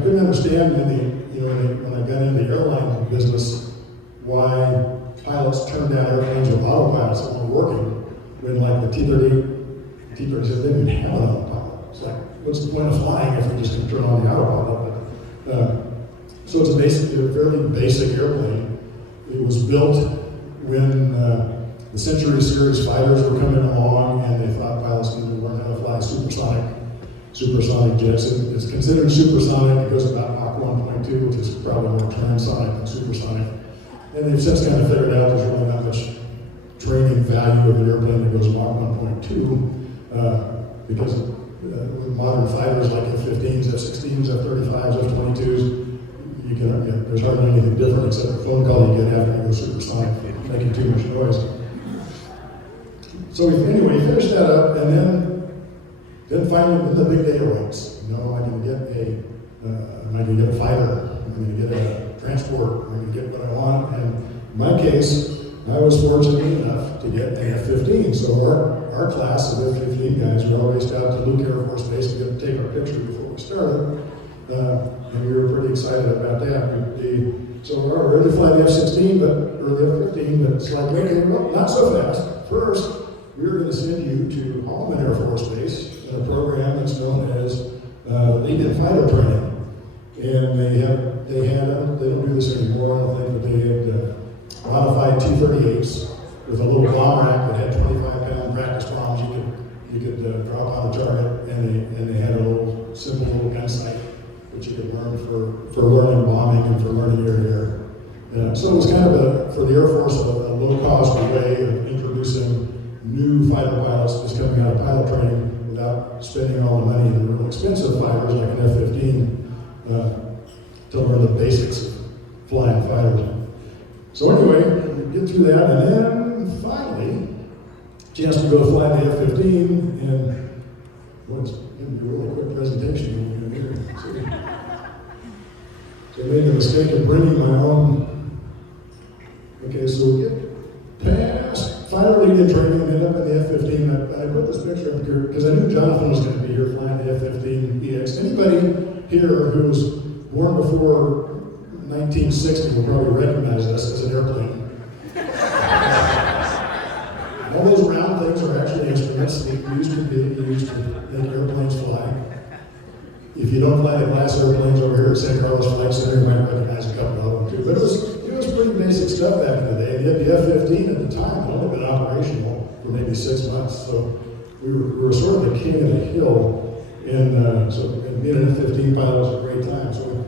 couldn't understand when I got into the airline business why pilots turned down airplanes with autopilots that weren't working when, like, the T-38, T-37 didn't even have an autopilot. It's like, what's the point of flying if we just can turn on the autopilot? So it's a fairly basic airplane. It was built when the Century Series fighters were coming along and they thought pilots needed to learn how to fly supersonic jets. It's considered supersonic. It goes about Mach 1.2, which is probably more transonic than supersonic. And they've since kind of figured out there's really not much training value of an airplane that goes Mach 1.2 because with modern fighters like F-15s, F-16s, F-35s, F-22s, there's hardly anything different except a phone call you get after you go supersonic, making too much noise. So anyway, you finish that up, and then finally the big day arrives. I'm going to get a fighter. I'm going to get a transport. I'm going to get what I want. And in my case, I was fortunate enough to get an F-15. So our class of F-15 guys were all based out to Luke Air Force Base to get to take our picture before we started. And we were pretty excited about that. So we're ready to fly the F-16, or the F-15, but it's like, okay, well, not so fast. First, we were going to send you to Holloman Air Force Base in a program that's known as lead-in fighter training. And they don't do this anymore, I don't think, but they had modified T-38s with a little bomb rack that had 25-pound practice bombs you could drop on the target, and they had a little simple little gun sight which you could learn for learning bombing and for learning air-to-air. So it was kind of for the Air Force, a low-cost way of introducing new fighter pilots just coming out of pilot training without spending all the money in real expensive fighters like an F-15 to learn the basics of flying fighters. So anyway, we get through that, and then finally, chance to go fly the F-15, and it's going to be a really quick presentation. So I made the mistake of bringing my own. Okay, so we get past fighter lead-in training and end up in the F-15. I put this picture up here because I knew Jonathan was going to be here flying the F-15EX. Anybody here who was born before 1960 will probably recognize this as an airplane. All those round things are actually instruments that used to make airplanes fly. If you don't fly the glass airplanes over here at St. Carlos Flight Center, you might recognize a couple of them too. But it was pretty basic stuff back in the day. And yet the F-15 at the time had only been operational for maybe 6 months. So we were sort of the king of the hill. And so being an F-15 pilot was a great time. So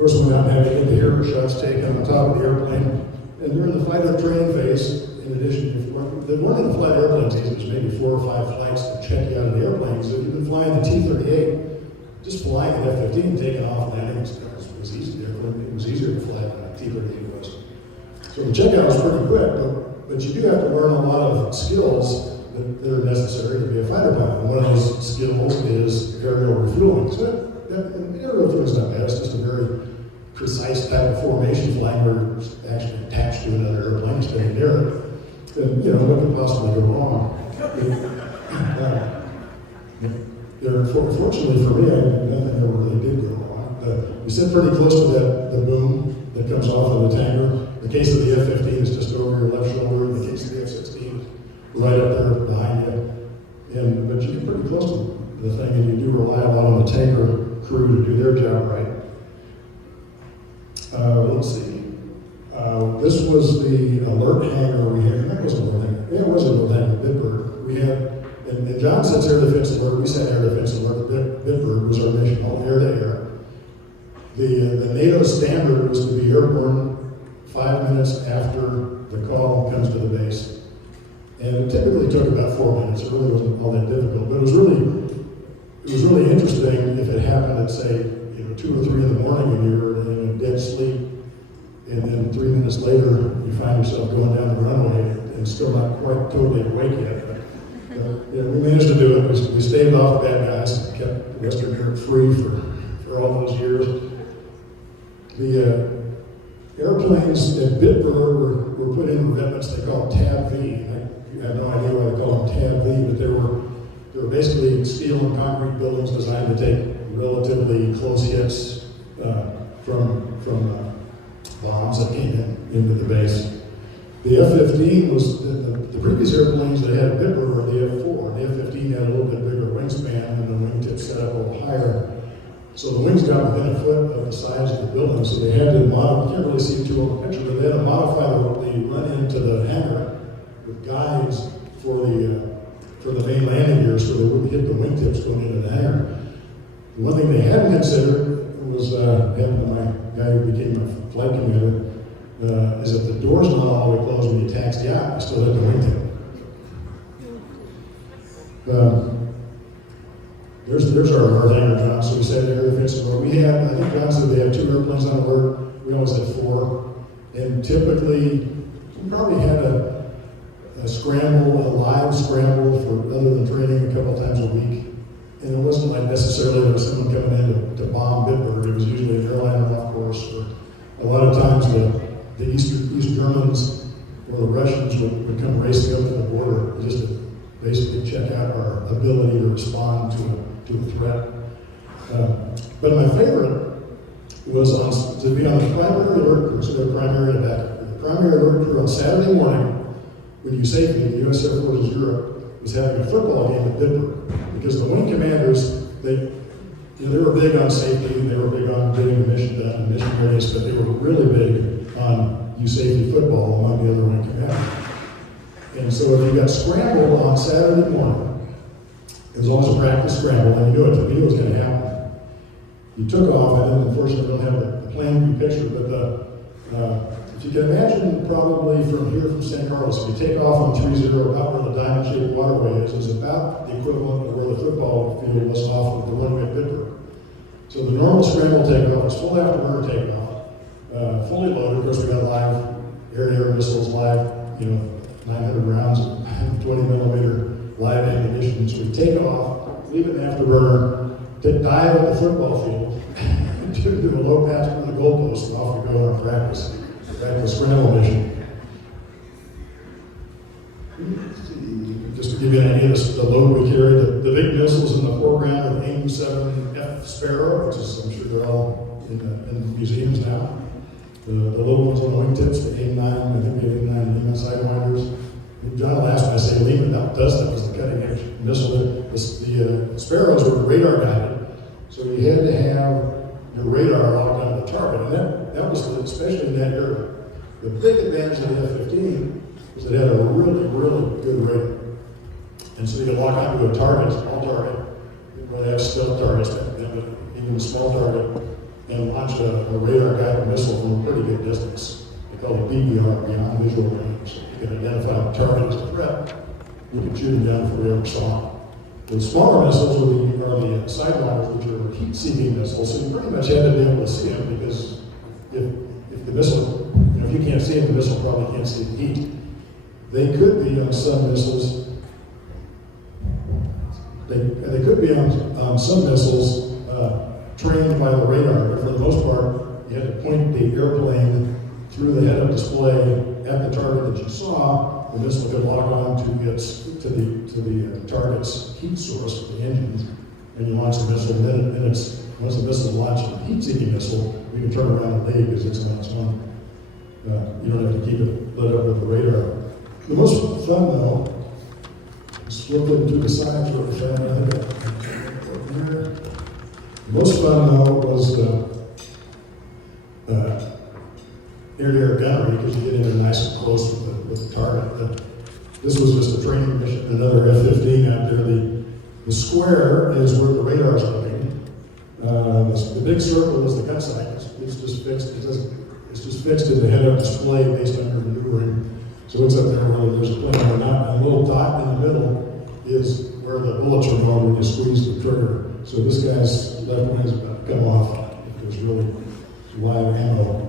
course, went out and had to get the aero shots taken on top of the airplane. And during the flight of training phase, in addition, the one of the flight airplanes is maybe 4 or 5 flights to check you out of the airplanes. If you've been flying the T-38, just flying an F-15, taking off and landing was easy. It was easier to fly than a T-38 was. So the checkout was pretty quick, but you do have to learn a lot of skills that are necessary to be a fighter pilot. One of those skills is aerial refueling. So aerial refueling is not bad. It's just a very precise type of formation flying where it's actually attached to another airplane staying near it. And, you know, what could possibly go wrong? Fortunately for me, nothing ever really did go wrong. We sit pretty close to the boom that comes off of the tanker. In the case of the F-15, it's just over your left shoulder. In the case of the F-16, right up there behind you. But you get pretty close to the thing, and you do rely a lot on the tanker crew to do their job right. Let's see. This was the alert hangar we had. That wasn't alert hangar. Yeah, it was an alert hangar, Bitburg. We had, and John sets air defense alert. We set air defense alert. Bitburg was our mission, all air to air. The NATO standard was to be airborne 5 minutes after the call comes to the base. And it typically took about 4 minutes. It really wasn't all that difficult, but it was really interesting if it happened at, say, 2 or 3 in the morning and you're in a dead sleep, and then 3 minutes later you find yourself going down the runway and still not quite totally awake yet. But we managed to do it. We staved off bad guys and kept Western Europe free for all those years. The airplanes at Bitburg were put in revetments they called Tab V. I have no idea why they call them Tab V, but they were basically steel and concrete buildings designed to take relatively close hits from bombs that came into the base. The F-15 was the previous airplanes that had Bitburg were the F-4. The F-15 had a little bit bigger wingspan and the wingtip set up a little higher. So the wings got within a foot of the sides of the building, so they had to modify. You can't really see too well the picture, but they had to modify the run into the hangar with guides for the main landing gear, so they wouldn't hit the wingtips going into the hangar. The one thing they hadn't considered was happened to my guy who became my flight commander, is that the doors were not all the way closed when you taxed the yacht. You still had the wingtip. There's our alert hangar, John. So we said air defense alert. We had, I think John said they had 2 airplanes on alert. We always had 4. And typically, we probably had a live scramble for other than training a couple times a week. And it wasn't like necessarily there was someone coming in to bomb Bitburg. It was usually an airliner off course. Or a lot of times the East Germans or the Russians would come racing up to the border just to basically check out our ability to respond to a threat. But my favorite was to be on the primary alert crew, so the primary and backup. The primary alert crew on Saturday morning, when you say the U.S. Air Forces Europe was having a football game at Bitburg, because the wing commanders, they were big on safety, they were big on getting the mission done and mission readiness, but they were really big on safety football among the other wing commanders. And so if you got scrambled on Saturday morning, it was always a practice scramble, and you knew it was going to happen. You took off, and then unfortunately we don't have the plan view picture, but if you can imagine probably from San Carlos, if you take off on 30 about where the diamond-shaped waterway is about the equivalent of where the football field was off of the runway at Bitburg. So the normal scramble takeoff is full afterburner takeoff, fully loaded. Of course, we got live air-to-air missiles, live, 900 rounds of 20 millimeter live ammunition. So we take off, leave it in the afterburner, dive at the football field, do a low pass from the goalpost, and off we go on our practice scramble mission. Just to give you an idea of the load we carry, the big missiles in the foreground are the AIM-7F Sparrow, which is, I'm sure they're all in the museums now. The little ones on the wingtips, the AIM-9, I think we have AIM-9 Lima sidewinders. John will ask me, I say Lima, that was the cutting edge missile. The Sparrows were radar guided, so you had to have your radar locked onto the target, and that was, especially in that era. The big advantage of the F-15 was it had a really, really good radar. And so you could lock onto a target, a small target. You didn't really have stealth targets back then, but even a small target, and launch a radar-guided missile from a pretty good distance. They call it BVR, beyond visual range. You can identify the target as a threat. You can shoot them down if we ever saw them. The smaller missiles are the sidewinders, which are heat-seeking missiles, so you pretty much had to be able to see them, because if the missile, if you can't see them, the missile probably can't see the heat. They could be on some missiles. They could be on some missiles trained by the radar, but for the most part, you had to point the airplane through the head-up display at the target that you saw. The missile could lock on to the target's heat source, the engine, and you launch the missile. And then once the missile is launched, a heat-seeking missile, you can turn around and leave because it's on its own. You don't have to keep it lit up with the radar. The most fun, though, split them to the sides really fast. The most fun, though, was air-to-air gunnery, because you get in there nice and close with the target. This was just a training mission, another F-15 out there. The square is where the radar is looking. The big circle is the gun sight. It's just fixed. It's just fixed in the head-up display based on your maneuvering. So it's up there where there's a plane or not. And a little dot in the middle is where the bullets are going when you squeeze the trigger. So this guy's left wing is about to come off if there's really live ammo.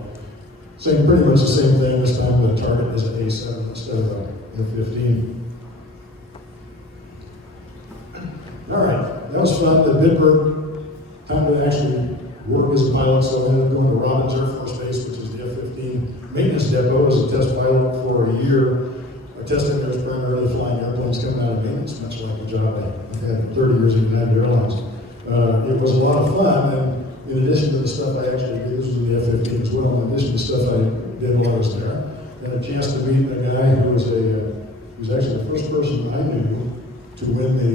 Pretty much the same thing. This time the target is an A7 instead of a F-15. All right, that was fun. The Bitburg, time to actually work as a pilot, so I ended up going to Robbins Air Force Base, which is the F-15 maintenance depot, as a test pilot for a year. I tested there as primarily flying airplanes coming out of maintenance, much like the job I had 30 years in United Airlines. It was a lot of fun, and in addition to the stuff I actually did, this was in the F-15 as well, in addition to stuff I did while I was there, I had a chance to meet a guy who was actually the first person I knew to win the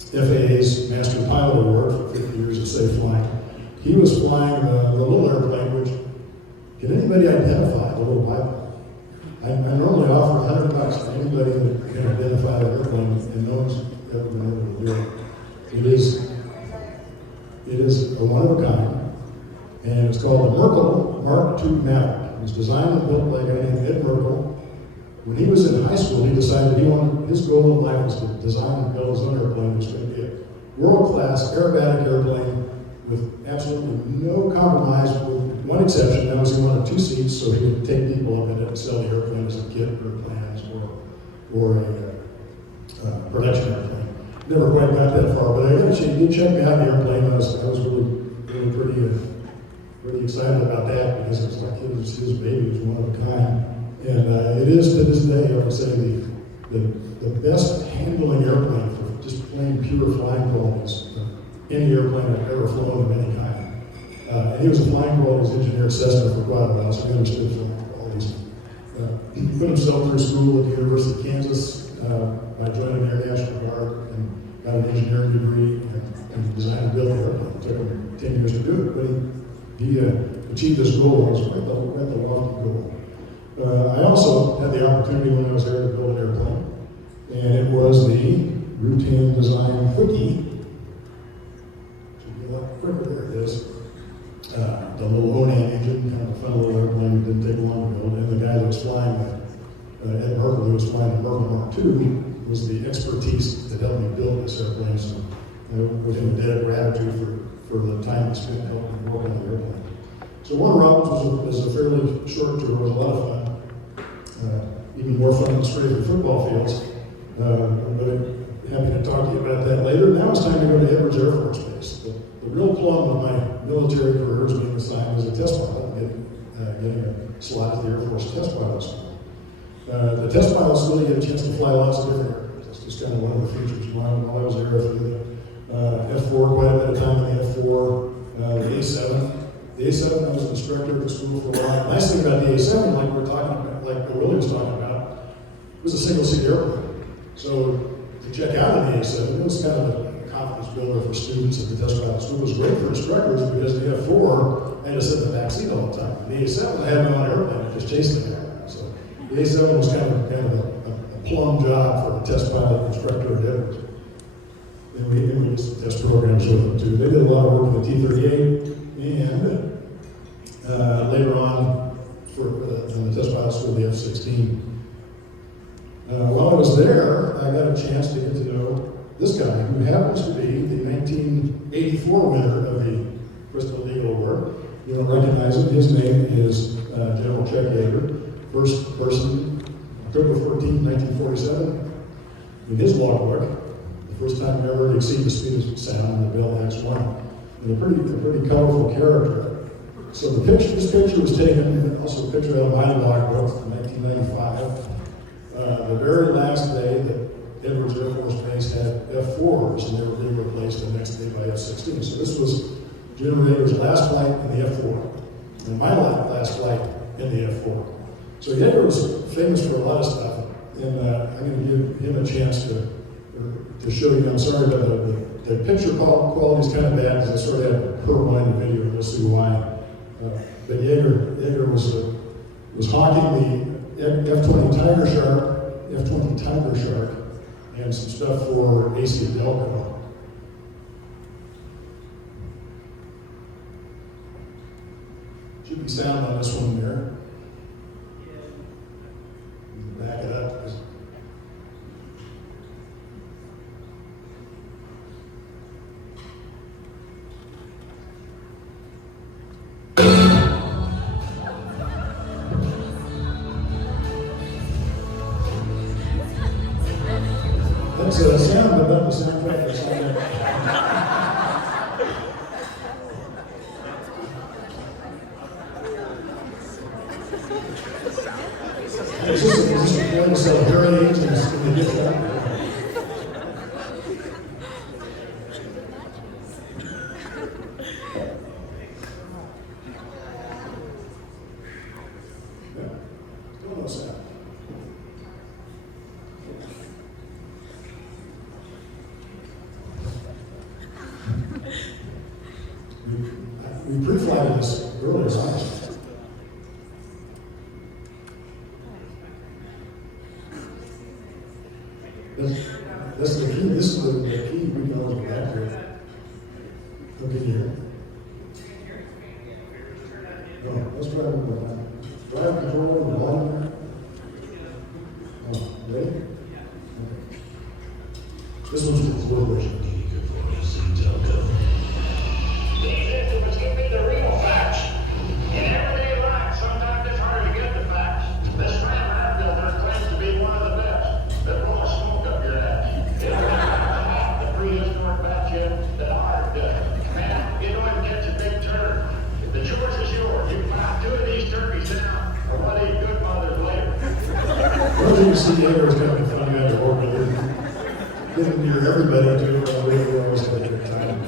FAA's Master Pilot Award for 50 years of safe flying. He was flying the little airplane, which, can anybody identify the little biplane? I normally offer $100 to anybody that can identify the airplane and knows ever been able to do it. It is a one of a kind, and it's called the Merkel Mark II Maverick. It was designed and built by a guy named Ed Merkel. When he was in high school, he decided his goal in life was to design and build his own airplane. It was going to be a world-class aerobatic airplane with absolutely no compromise, with one exception. That was he wanted 2 seats so he could take people up in it and sell the airplane as a kit or plans or a production airplane. Never quite got that far, but I actually did check me out the airplane. I was really pretty excited about that, because it's like it was his baby. It was one of a kind. And it is, to this day, I would say, the best handling airplane for just plain pure flying qualities of any airplane I've ever flown of any kind. And he was a flying qualities engineer at Cessna for quite a while, so he understood flying qualities. He put himself through school at the University of Kansas by joining the Air National Guard, and got an engineering degree and designed and built the airplane. It took him 10 years to do it, but he achieved his goal. It was quite the lofty goal. I also had the opportunity when I was there to build an airplane, and it was the routine design quickie. Should be a lot quicker. There it is. The little Onan engine, kind of a fun little airplane. It didn't take long to build. And the guy that was flying Ed Merkel, who was flying the Merkel Mark II, was the expertise that helped me build this airplane. So I owe him a debt of gratitude for the time he spent helping me work on the airplane. So Warner Robins was a fairly short tour. It was a lot of fun. Even more fun than straight football fields. But I'm happy to talk to you about that later. Now it's time to go to Edwards Air Force Base. The real plum of my military career was being assigned as a test pilot, getting a slot at the Air Force Test Pilot School. The test pilot school, you get a chance to fly lots of different airplanes. That's just kind of one of the features. While I was there, I flew the F4 quite a bit of time in the F4, the A7. The A7, I was an instructor at the school for a while. The nice thing about the A7, like we're talking about, like Willie was talking about, it was a single-seat airplane. So to check out of the A7, it was kind of a confidence builder for students at the test pilot school. It was great for instructors because the F4 had to sit in the back seat all the time. The A7 had no on airplane, it just chased them around. So the A7 was kind of a plum job for a test pilot instructor at Edwards. And we did some test programs with them too. They did a lot of work with the T-38. and later on in the test pilot school, the F-16. While I was there, I got a chance to get to know this guy, who happens to be the 1984 winner of the Bristol Eagle Award. You don't recognize him. His name is General Chuck Yeager, first person, October 14, 1947. In his logbook, the first time ever to exceed the speed of sound in the Bell X-1. And a pretty colorful character. So this picture was taken, also a picture out of my logbook from 1995. The very last day that Edwards Air Force Base had F-4s, and they were being replaced the next day by F-16. So this was General Yeager's last flight in the F-4, and my last flight in the F-4. So Yeager was famous for a lot of stuff, and I'm going to give him a chance to show you. I'm sorry, but the picture quality is kind of bad because I sort of have to rewind the video, and you'll see why. But Yeager was hawking the F-20 Tiger Shark, and some stuff for AC Delco. Should be sound on this one there. Back it up. That's a sound, but not the soundtrack. That's all there. Is this a sell hearing aids and they get that? Yeah, still no sound. We pre-flighted this earlier science. That's the key. This is the key we can always go back to. Look in here. No, let's try one more time. Drive control and volume. Oh, ready? Okay. This one's the slow version. These instruments give me the real facts. In everyday life, sometimes it's hard to get the facts. This man Radbuilder claims to be one of the best. They're full of smoke up your ass. It'll have the prehistoric batshit that ours does. Man, you don't even get your big turn. The choice is yours. You can buy 2 of these turkeys now, or one of these good mothers later. One thing you see Yeager is kind of funny out of order. Didn't hear everybody do it, we always had a good time.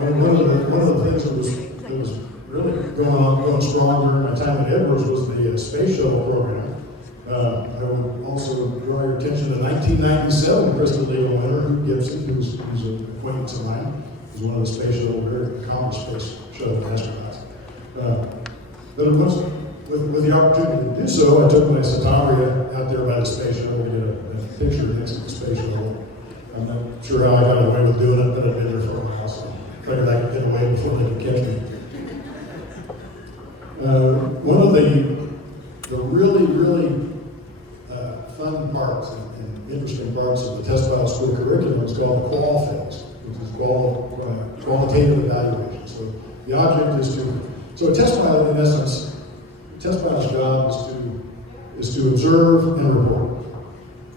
One of the things that was really going strong during my time at Edwards was the space shuttle program. I would also draw your attention to 1997 Bristol Eagle winner, Hugh Gibson, who's an acquaintance of mine. He's one of the space shuttle, very accomplished space shuttle astronauts. But it was, with the opportunity to do so, I took my Centauri out there by the space shuttle. We did a picture next to the space shuttle. I'm not sure how I got away with doing it, but I've been there for a while, so I figured I could get away before they could catch me. One of the really fun parts and interesting parts of the test pilot school curriculum is called the qual phase, which is qualitative evaluation. So the object is so a test pilot, in essence, the test pilot's job is to observe and report.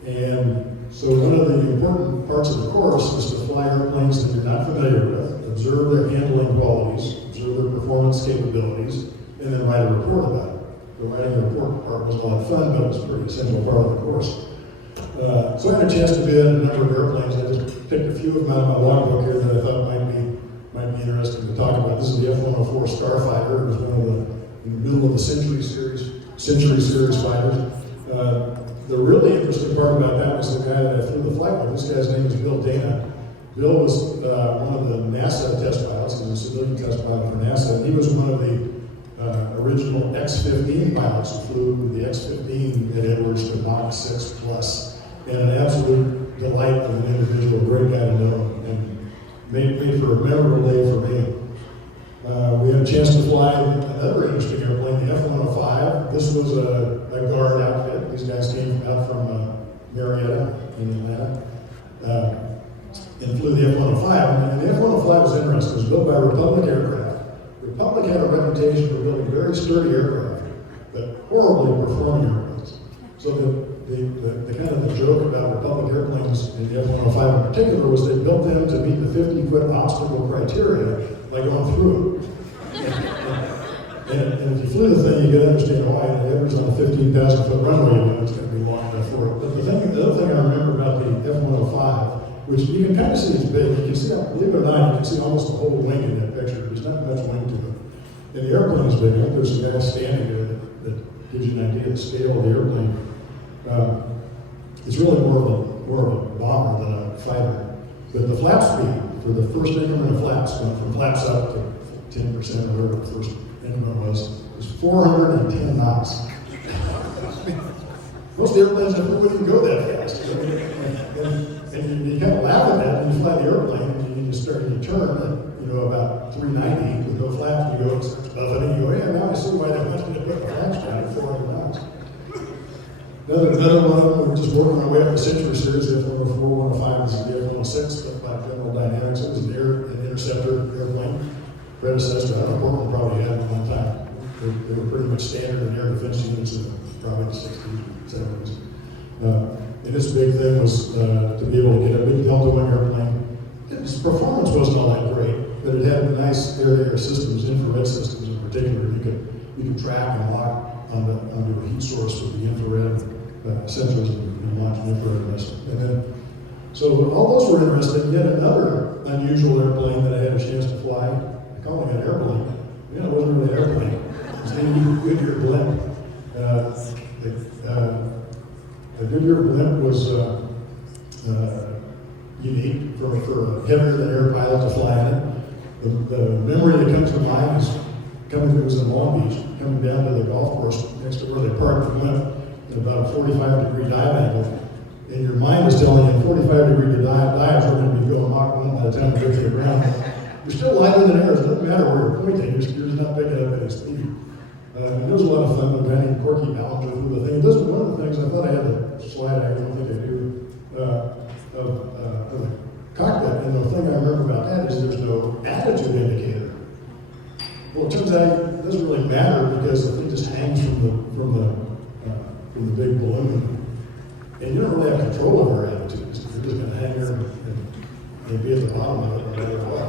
And so one of the important parts of the course is to fly airplanes that you're not familiar with, observe their handling qualities, observe their performance capabilities, and then write a report about it. The writing the report part was a lot of fun, but it was a pretty essential part of the course. So I had a chance to bid a number of airplanes. I just picked a few of them out of my logbook here that I thought might be interesting to talk about. This is the F-104 Starfighter. It was one of in the middle of the Century Series fighters. The really interesting part about that was the guy that I flew the flight with. This guy's name is Bill Dana. Bill was one of the NASA test pilots. He was a civilian test pilot for NASA. And he was one of the original X-15 pilots who flew the X-15 at Edwards to Mach 6 plus. And an absolute delight of an individual, great guy to know, and made for a memorable day for me. We had a chance to fly another interesting airplane, the F-105. This was a guard outfit. These guys came out from Marietta in Atlanta and flew the F-105. And the F-105 was interesting. It was built by Republic Aircraft. Republic had a reputation for building very sturdy aircraft, but horribly performing airplanes. So the kind of the joke about Republic airplanes and the F-105 in particular was they built them to meet the 50-foot obstacle criteria by going through it. And if you flew the thing, you could understand why it averaged on a 15,000-foot runway, you know it's going to be long enough for it. But the other thing I remember about the F-105, which you can kind of see it's big. You can see, believe it or not, you can see almost the whole wing in that picture. There's not much wing to it. And the airplane is big. I think there's some guys standing there that gives you an idea of the scale of the airplane. It's really more of a bomber than a fighter. But the flap speed for the first increment of flaps, went from flaps up to 10% or whatever the first increment was 410 knots. Most airplanes wouldn't go that fast. And you kind of laugh at that when you fly the airplane and you start to turn at, about 390 with no flaps, and you go, it's buffeting, you go, yeah, now I see why they wanted to put the flaps down at 400 knots. Another one of them, we're just working our way up the Century Series, the F-104, 105, this is the F-106, built by General Dynamics. It was an interceptor airplane, predecessor. I don't know, Portland probably had it at one time. They were pretty much standard in air defense units in probably the 60s, 70s. And this big thing was to be able to get a big Delta Wing airplane. Its performance wasn't all that great, but it had nice air-to-air systems, infrared systems in particular. You could track and lock onto a heat source with the infrared sensors and launch an infrared missile. And then, so all those were interesting. Yet another unusual airplane that I had a chance to fly, I call it an airplane. It wasn't really an airplane. It was named Goodyear Blimp. The Goodyear Blimp was unique for a heavier than air pilot to fly in it. The memory that comes to mind is it was in Long Beach, coming down to the golf course next to where they parked the blimp at about a 45-degree dive angle. And your mind is telling you 45-degree dives are going to be going Mach 1 by the time you get to the ground. You're still lighter than air. It doesn't matter where you're pointing. You're just not picking up any speed. It was a lot of fun with Benny and Corky Ballinger through the thing. This was one of the things I thought I had the slide. I don't think I do of the cockpit. And the thing I remember about that is there's no attitude indicator. Well, it turns out it doesn't really matter because the thing just hangs from the big balloon, and you don't really have control over your attitudes. You're just going to hang there and be at the bottom of it no matter what.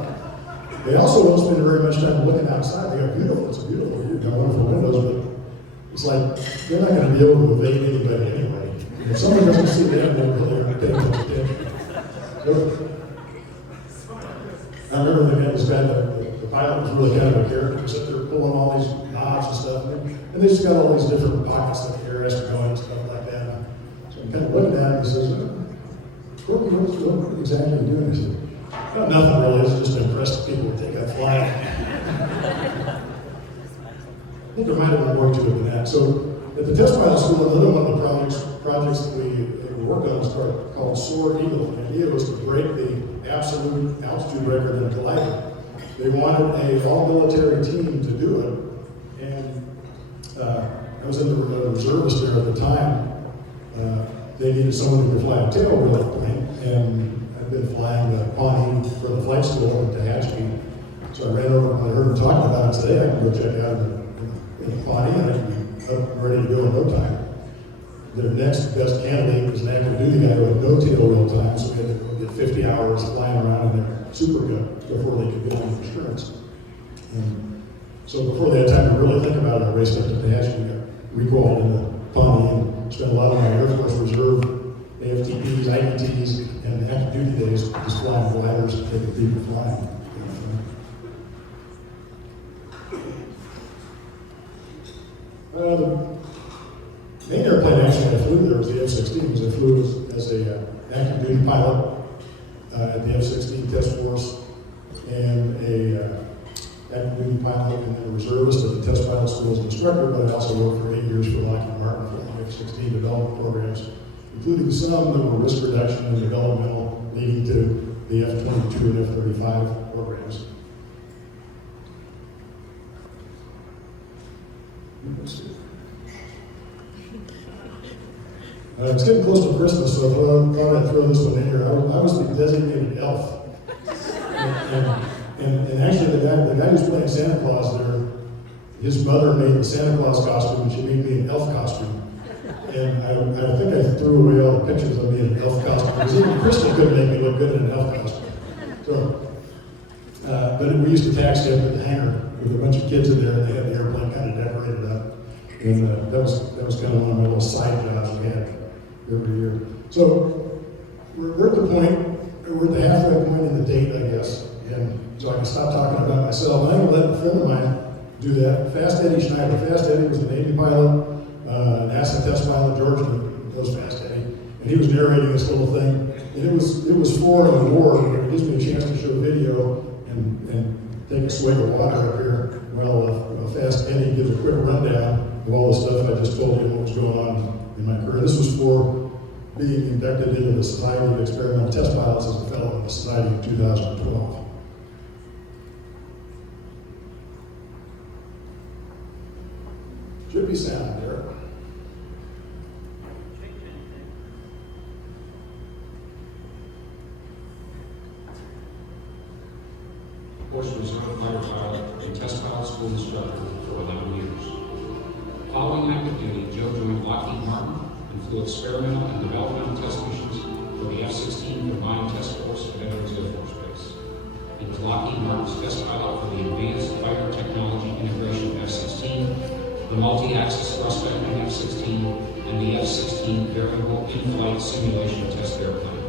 They also don't spend very much time looking outside. They got beautiful. It's beautiful. You've got wonderful windows, but it's like they're not going to be able to evade anybody anyway. If someone doesn't see them, they're really paying much attention. I remember they had this guy, the pilot was really kind of a character. He sat there pulling all these knobs and stuff, and they just got all these different pockets that the air has to go in and stuff like that. So I'm kind of looking at him and he says, Corky, what exactly are you doing? He said, "Oh, nothing really. It's just to impress the people who think I'm flying." I think there might have been more to it than that. So at the test pilot school, another one of the projects that we worked on was called Soar Eagle. The idea was to break the absolute altitude record in a glider. They wanted a all-military team to do it, and I was in the reservist there at the time. They needed someone who could fly a tail-wheel plane, and I've been flying the Pawnee for the flight school at Tehachapi. So I ran over and I heard them talking about it today. I can go check out in the Pawnee, and I can be up and ready to go in no time. Their next best candidate was an active duty guy with no tail wheel time, so we had to go get 50 hours flying around in their super gun before they could get on insurance. And so before they had time to really think about it, I raced up to Tehachapi, got recalled in the Pawnee, and spent a lot of my Air Force Reserve AFTPs, IDTs, and active duty days just flying gliders and taking people flying. The main airplane actually I flew there was the F-16, because I flew as an active duty pilot at the F-16 test force, and a active duty pilot and then a reservist at the test pilot school as an instructor, but I also worked for 8 years for Lockheed Martin for the F-16 development programs, including some that were risk reduction and developmental, leading to the F-22 and F-35 programs. It's getting close to Christmas, so I thought I'd throw this one in here. I was the designated elf. And actually, the guy who's playing Santa Claus there, his mother made the Santa Claus costume, and she made me an elf costume. And I think I threw away all the pictures of me in an elf costume, because even Crystal couldn't make me look good in an elf costume. So, but we used to taxi up at the hangar with a bunch of kids in there, and they had the airplane kind of decorated up. And that was kind of one of my little side jobs we had every year. So we're at the point, we're at the halfway point in the date, I guess. And so I can stop talking about myself. I'm going to let a friend of mine do that. Fast Eddie Schneider. Fast Eddie was a Navy pilot, NASA test pilot, George knows Fast Eddie. And he was narrating this little thing. And it was for an award, but it gives me a chance to show video and take a swig of water up here. Well, Fast Eddie gives a quick rundown of all the stuff I just told you what was going on in my career. This was for being inducted into the Society of Experimental Test Pilots as a fellow in the Society in 2012. Should be sound there. Course Reserve Fighter Pilot and Test Pilot School Instructor for 11 years. Following active duty, Joe joined Lockheed Martin and flew experimental and developmental test missions for the F-16 Combined Test Force at Veterans Air Force Base. He was Lockheed Martin's test pilot for the Advanced Fighter Technology Integration F-16, the Multi-Axis Thrust Vectoring F-16, and the F-16 Variable In-Flight Simulation Test Airplane.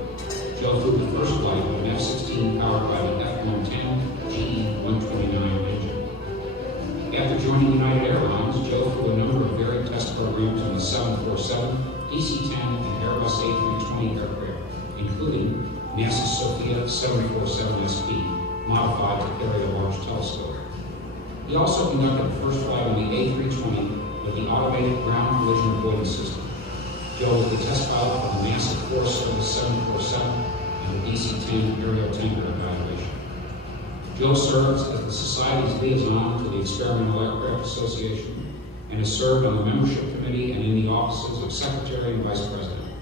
Joe flew the first flight of an F-16 powered by the F-110 GE-129 engine. After joining United Airlines, Joe flew a number of varied test programs on the 747, DC-10, and Airbus A320 aircraft, including NASA's Sophia 747SP, modified to carry a large telescope. He also conducted the first flight on the A320 with the automated ground collision avoidance system. Joe was the test pilot for the NASA Force Service 747 and the DC-10 aerial tanker evaluation. Joe serves as the Society's liaison to the Experimental Aircraft Association and has served on the membership committee and in the offices of Secretary and Vice President.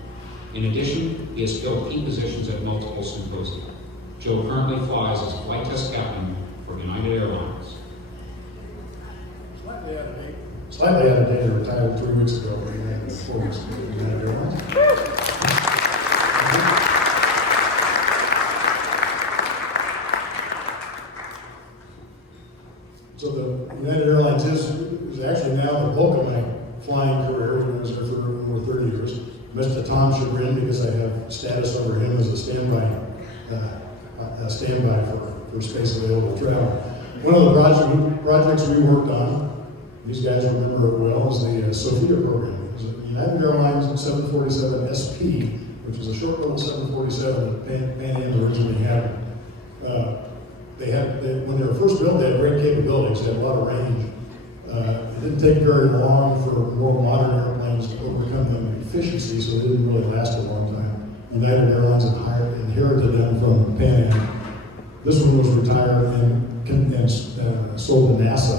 In addition, he has filled key positions at multiple symposia. Joe currently flies as a flight test captain for United Airlines. Slightly out of date, I retired 3 weeks ago, but 4 weeks ago, United Airlines. So the United Airlines is actually now the bulk of my flying career. I was there for over 30 years. Mr. Tom Chagrin, because I have status over him as a standby for space available travel. One of the projects we worked on, these guys remember it well, is the Sophia program. It was a United Airlines 747 SP, which is a short little 747 that Pan Am originally had. When they were first built, they had great capabilities, they had a lot of range. It didn't take very long for more modern airplanes to overcome them in efficiency, so they didn't really last a long time. United Airlines inherited them from Pan Am. This one was retired and sold to NASA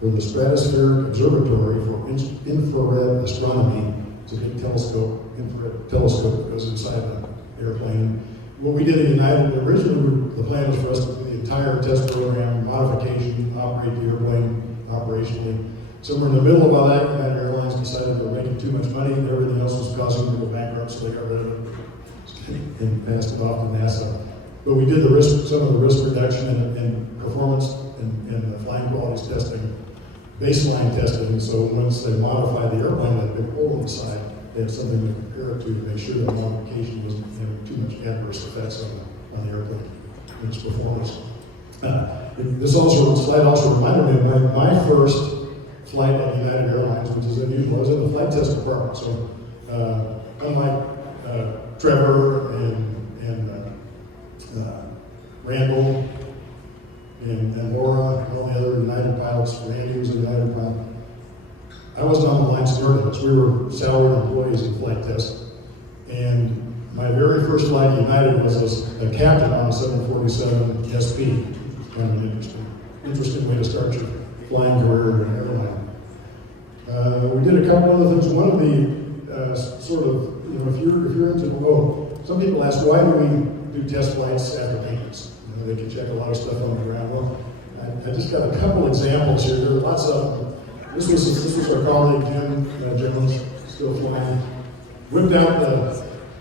for the Stratospheric Observatory for Infrared Astronomy. It's a big telescope, infrared telescope that goes inside the airplane. What we did at United, originally the plan was for us to do the entire test program, modification, operate the airplane operationally. Somewhere in the middle of all that, United Airlines decided they were making too much money and everything else was causing them to go bankrupt, so they got rid of it and passed it off to NASA. But we did some of the risk reduction and performance and flying qualities testing, baseline testing, so once they modified the airplane, that big hole in the side, they had something to compare it to make sure that modification wasn't having too much adverse effects on the airplane and its performance. This slide also reminded me of my first flight at United Airlines, which is unusual. I was in the flight test department, so unlike Trevor and Randall and Laura and all the other United pilots, Randy was a United pilot, I wasn't on the line stewardess. We were salaried employees in flight test. And my very first flight at United was as a captain on a 747 SP. Kind of an interesting way to start your flying career in an airline. We did a couple other things. One of the sort of you know, if you're into, some people ask, why do we do test flights after maintenance? You know, they can check a lot of stuff on the ground. Well, I just got a couple examples here. There are lots of them. This was our colleague Jim Jones, still flying. Whipped out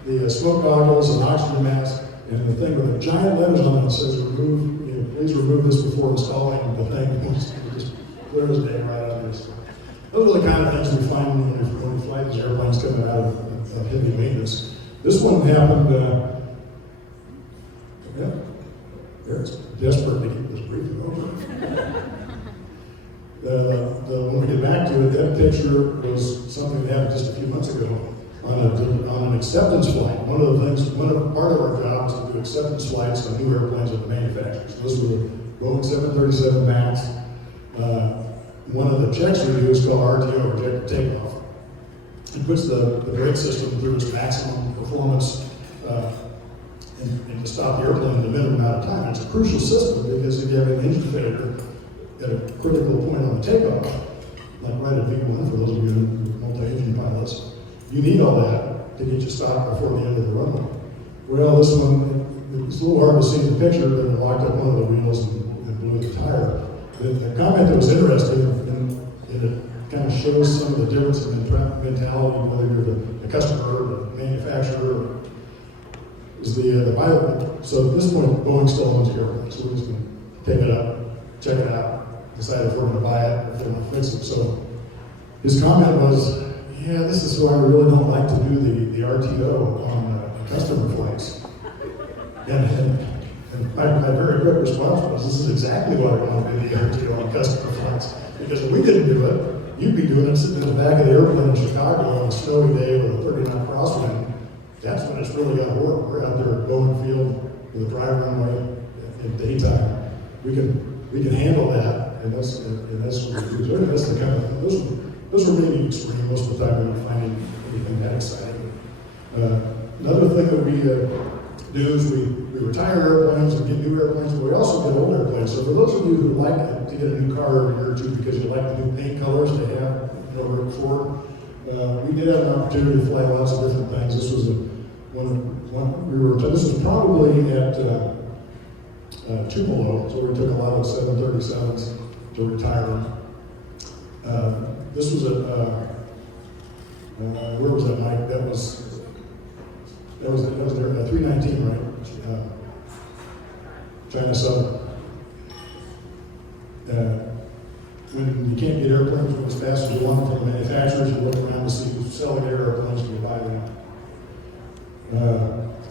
the smoke goggles and oxygen mask, and the thing with the giant letters on it that says remove, you know, please remove this before installing the thing. Just clear as day right out of this. Those are the kind of things we find when we fly these airplanes coming out of heavy maintenance. This one happened, Eric's desperate to keep this briefing over. When we get back to it, that picture was something that happened just a few months ago on an acceptance flight. Part of our job is to do acceptance flights on new airplanes at the manufacturers. Those were the Boeing 737 MAX. One of the checks we do is called RTO, rejected takeoff. It puts the brake system through its maximum performance and to stop the airplane in a minimum amount of time. It's a crucial system because if you have an engine failure at a critical point on the takeoff, like right at V1 for those of you who are multi-engine pilots, you need all that to get you stopped before the end of the runway. Well, this one, it's a little hard to see in the picture, but it locked up one of the wheels and blew the tire. The comment that was interesting, and it kind of shows some of the difference in mentality, whether you're the customer or the manufacturer, is the pilot. So at this point, Boeing still owns the airplane, so we're just going to pick it up, check it out, decide if we're going to buy it, if they're going to fix it. So his comment was, yeah, this is why we really don't like to do the RTO on customer flights. And my very quick response was, this is exactly why we don't do the RTO on customer flights. Because if we didn't do it, you'd be doing it sitting in the back of the airplane in Chicago on a snowy day with a 30-knot crosswind. That's when it's really got to work. We're out there at Boeing Field with a dry runway in daytime. We can handle that, and that's what we do. That's the kind of those were maybe extreme. Most of the time, we don't find anything that exciting. Another thing that we do is we retire airplanes and get new airplanes, but we also get old airplanes. So for those of you who like to get a new car every year or two because you like the new paint colors they have, over at Ford, we did have an opportunity to fly lots of different things. This was this was probably at Tupelo, so we took a lot of 737s to retire them. This was at where was that, Mike? That was there, 319, right? China Southern. When you can't get airplanes as fast as you want from the manufacturers, you look around to see who's selling their airplanes to buy them.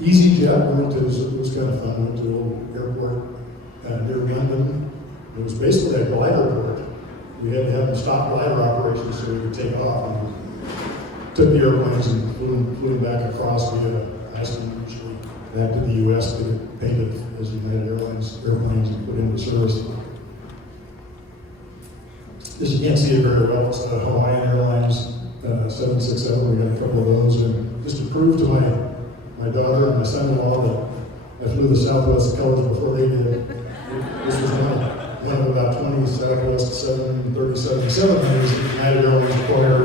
EasyJet, it was kind of fun. We went to a little airport near London. It was basically a glider port. We had to have them stop glider operations so we could take off. And we took the airplanes and flew them back across via Iceland, usually back to the U.S. to get painted as United Airlines airplanes and put into service. As you can't see it very well, it's the Hawaiian Airlines 767. We got a couple of those, and just to prove to my daughter and my son-in-law that I flew the Southwest colors before they did. This was one of about 20 Southwest 737 700s that United Airlines acquired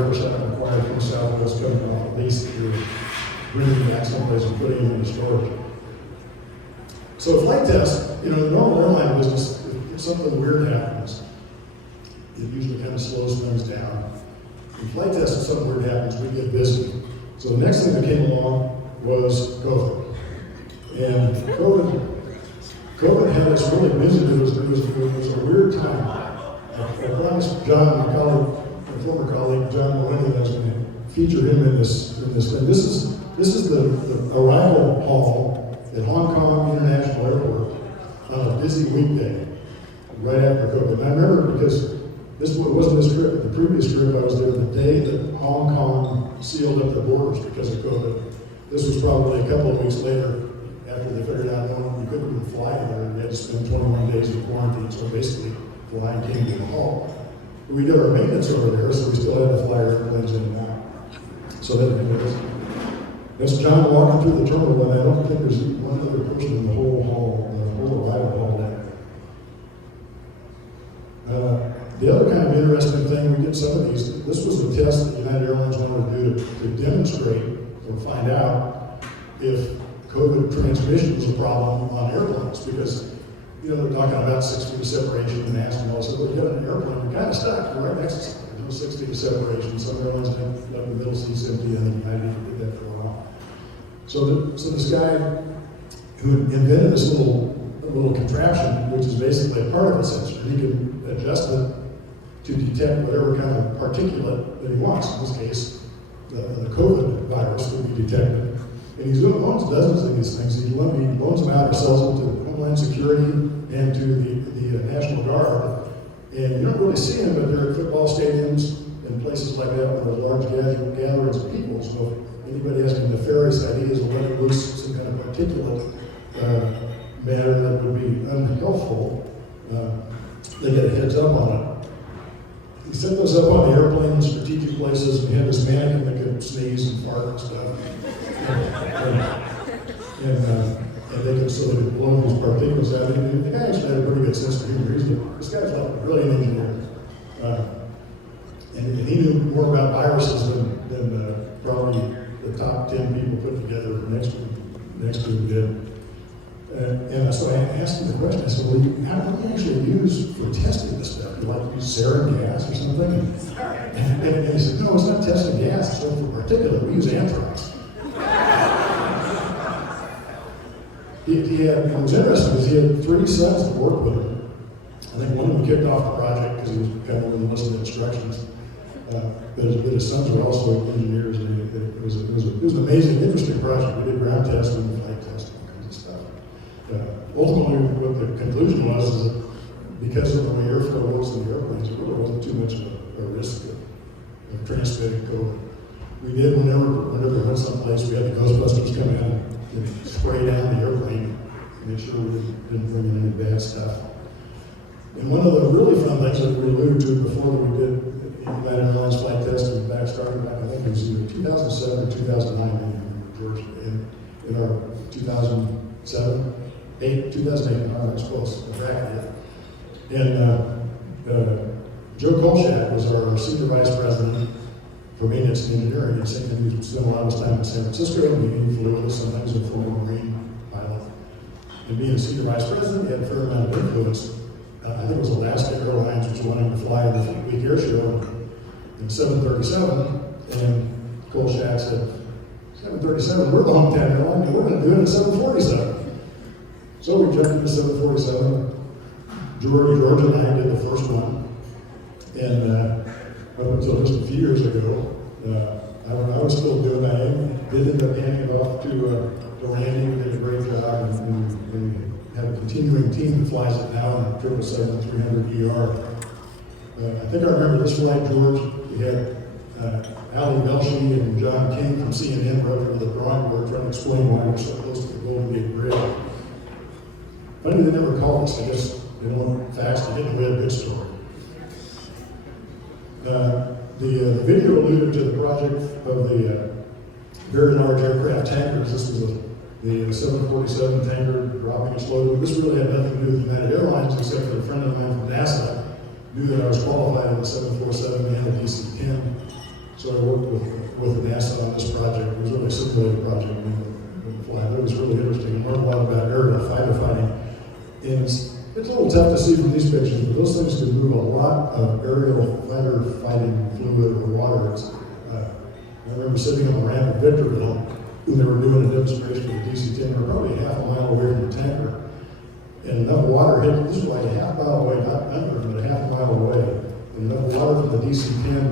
from Southwest coming off a lease that we were bringing back someplace and putting them into storage. So a flight test, the normal airline business, if something weird happens, it usually kind of slows things down. In flight tests, if something weird happens, we get busy. So the next thing that came along was COVID. And COVID had us really busy. It was a weird time. I promised John, my former colleague, John Maloney, that I was going to feature him in this thing. This is the arrival hall at Hong Kong International Airport on a busy weekday, right after COVID. And I remember because it wasn't this trip, but the previous trip I was there the day that Hong Kong sealed up the borders because of COVID. This was probably a couple of weeks later after they figured out you couldn't even fly there and you had to spend 21 days in quarantine. So basically, flying came to a halt. We did our maintenance over there, so we still had to fly our airplanes in and out. So that's John walking through the terminal, and I don't think there's one other person in the whole hall, the whole arrival hall there. The other kind of interesting thing, we did some of these. This was a test that United Airlines wanted to do to demonstrate or find out if COVID transmission was a problem on airplanes, because, you know, they're talking about 6 feet of separation and mask and all, so when you get on an airplane, you're kind of stuck, you're right next to something. There's no 6 feet of separation. Some airlines have the middle seats empty, and then United did that for a while. So this guy who invented this little contraption, which is basically a particle sensor, he can adjust it to detect whatever kind of particulate that he wants. In this case, the COVID virus will be detected. And he owns dozens of these things. He loans them out or sells them to Homeland Security and to the National Guard. And you don't really see them, but they're at football stadiums and places like that where there's large gatherings of people. So if anybody has any nefarious ideas of letting loose some kind of particulate matter that would be unhelpful, they get a heads up on it. He set those up on the airplane in strategic places, and he had this mannequin that could sneeze and fart and stuff. And they could sort of blow these particles out. And the guy actually had a pretty good sense of humor. This guy's like a brilliant engineer. And he knew more about viruses than probably the top 10 people put together next to him did. And so I asked him the question, I said, well, how do you actually use for testing this stuff? You like to use sarin gas or something? And he said, no, it's not testing gas, it's only for particulate. We use anthrax. It was interesting because he had 3 sons that worked with him. I think one of them kicked off the project because he was kind of in the list of instructions. But his sons were also engineers, and it was an amazing, interesting project. We did ground testing and flight testing, all kinds of stuff. Ultimately, what the conclusion was is that because of the way airflow was in the airplanes, it really wasn't too much of a risk of transmitting COVID. We did, whenever we went someplace, we had the Ghostbusters come in and spray down the airplane, make sure we didn't bring in any bad stuff. And one of the really fun things that we alluded to before that we did United Airlines flight testing started back, I think it was either 2007 or 2009, George, in our 2007, 2008, I was close, and Joe Kolchak was our senior vice president for maintenance and engineering. He spent a lot of his time in San Francisco, and he flew with us, sometimes a former Marine pilot. And being a senior vice president, he had a fair amount of influence. I think it was Alaska Airlines, which wanted to fly the week air show in 737, and Kolchak said, 737, we're the hometown airline, and we're going to do it in 747. So we jumped into 747. George and I did the first one, and up until just a few years ago, I was still doing that. I did end up handing it off to Randy, who did a great job, and we have a continuing team that flies it now in 777-300ER. I think I remember this flight, George. We had Ali Belshi and John King from CNN wrote over the drawing board trying to explain why we're so close to the Golden Gate Bridge. Funny they never called us. I guess they don't fax. They didn't. We had a good story. The video alluded to the project of the very large aircraft tankers. This was the 747 tanker dropping its load. This really had nothing to do with United Airlines, except for a friend of mine from NASA knew that I was qualified in the 747 and the DC-10. So I worked with NASA on this project. It was really a simulated project when we fly. It was really interesting. I learned a lot about aerial fighter fighting. And it's a little tough to see from these pictures, but those things can move a lot of aerial fighter fighting fluid or water. I remember sitting on the ramp at Victorville when they were doing a demonstration with the DC-10. They were probably half a mile away from the tanker. And enough water hit, this was like a half mile away, not under, but a half mile away. And enough water from the DC-10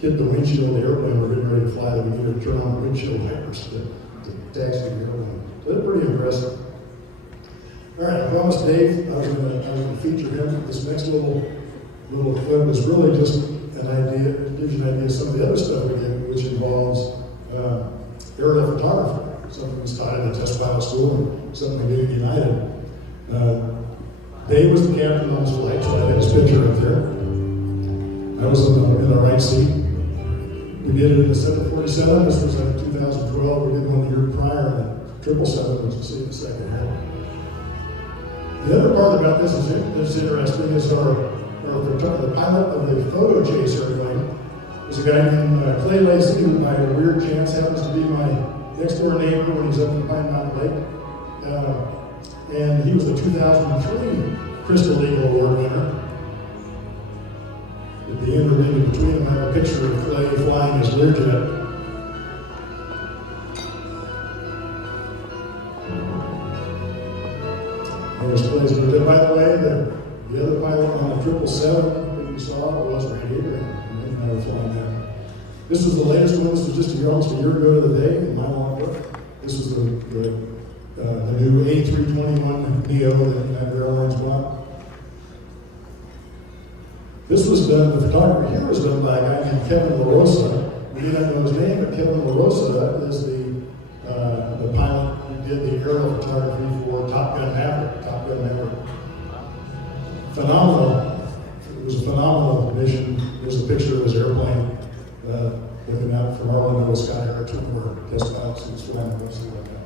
hit the windshield of the airplane we're getting ready to fly that we needed to turn on the windshield wipers to taxi the airplane. So they're pretty impressive. All right, I promised Dave I was going to feature him. This next little clip is really just an idea, it gives you an idea of some of the other stuff we did, which involves aerial photography. Something was taught in the test pilot school and something we did at United. Dave was the captain on this flight, so I had his picture up there. I was in the right seat. We did it in the 747. This was in 2012. We did one the year prior in the 777, which you'll see in a second here. The other part about this that's interesting is the pilot of the photo chase airplane was a guy named Clay Lacey, who by a weird chance happens to be my next door neighbor when he's up in Pine Mountain Lake. And he was the 2003 Crystal Eagle Award winner. At the end or maybe between them, I have a picture of Clay flying his Learjet. There's Clay's Learjet. By the way, the other pilot on the 777 that you saw was right here, and I was flying that. This was the latest one. This was just almost a year ago to the day in my logbook. This was the new A321 Neo that United Airlines bought. This was done, the photography here was done by a guy named Kevin LaRosa. We do not know his name, but Kevin LaRosa is the pilot who did the aerial photography for Top Gun Maverick. Phenomenal. It was a phenomenal mission. There's a picture of his airplane looking out from Arlen Sky Air to where test pilots was flying the rest of the way down.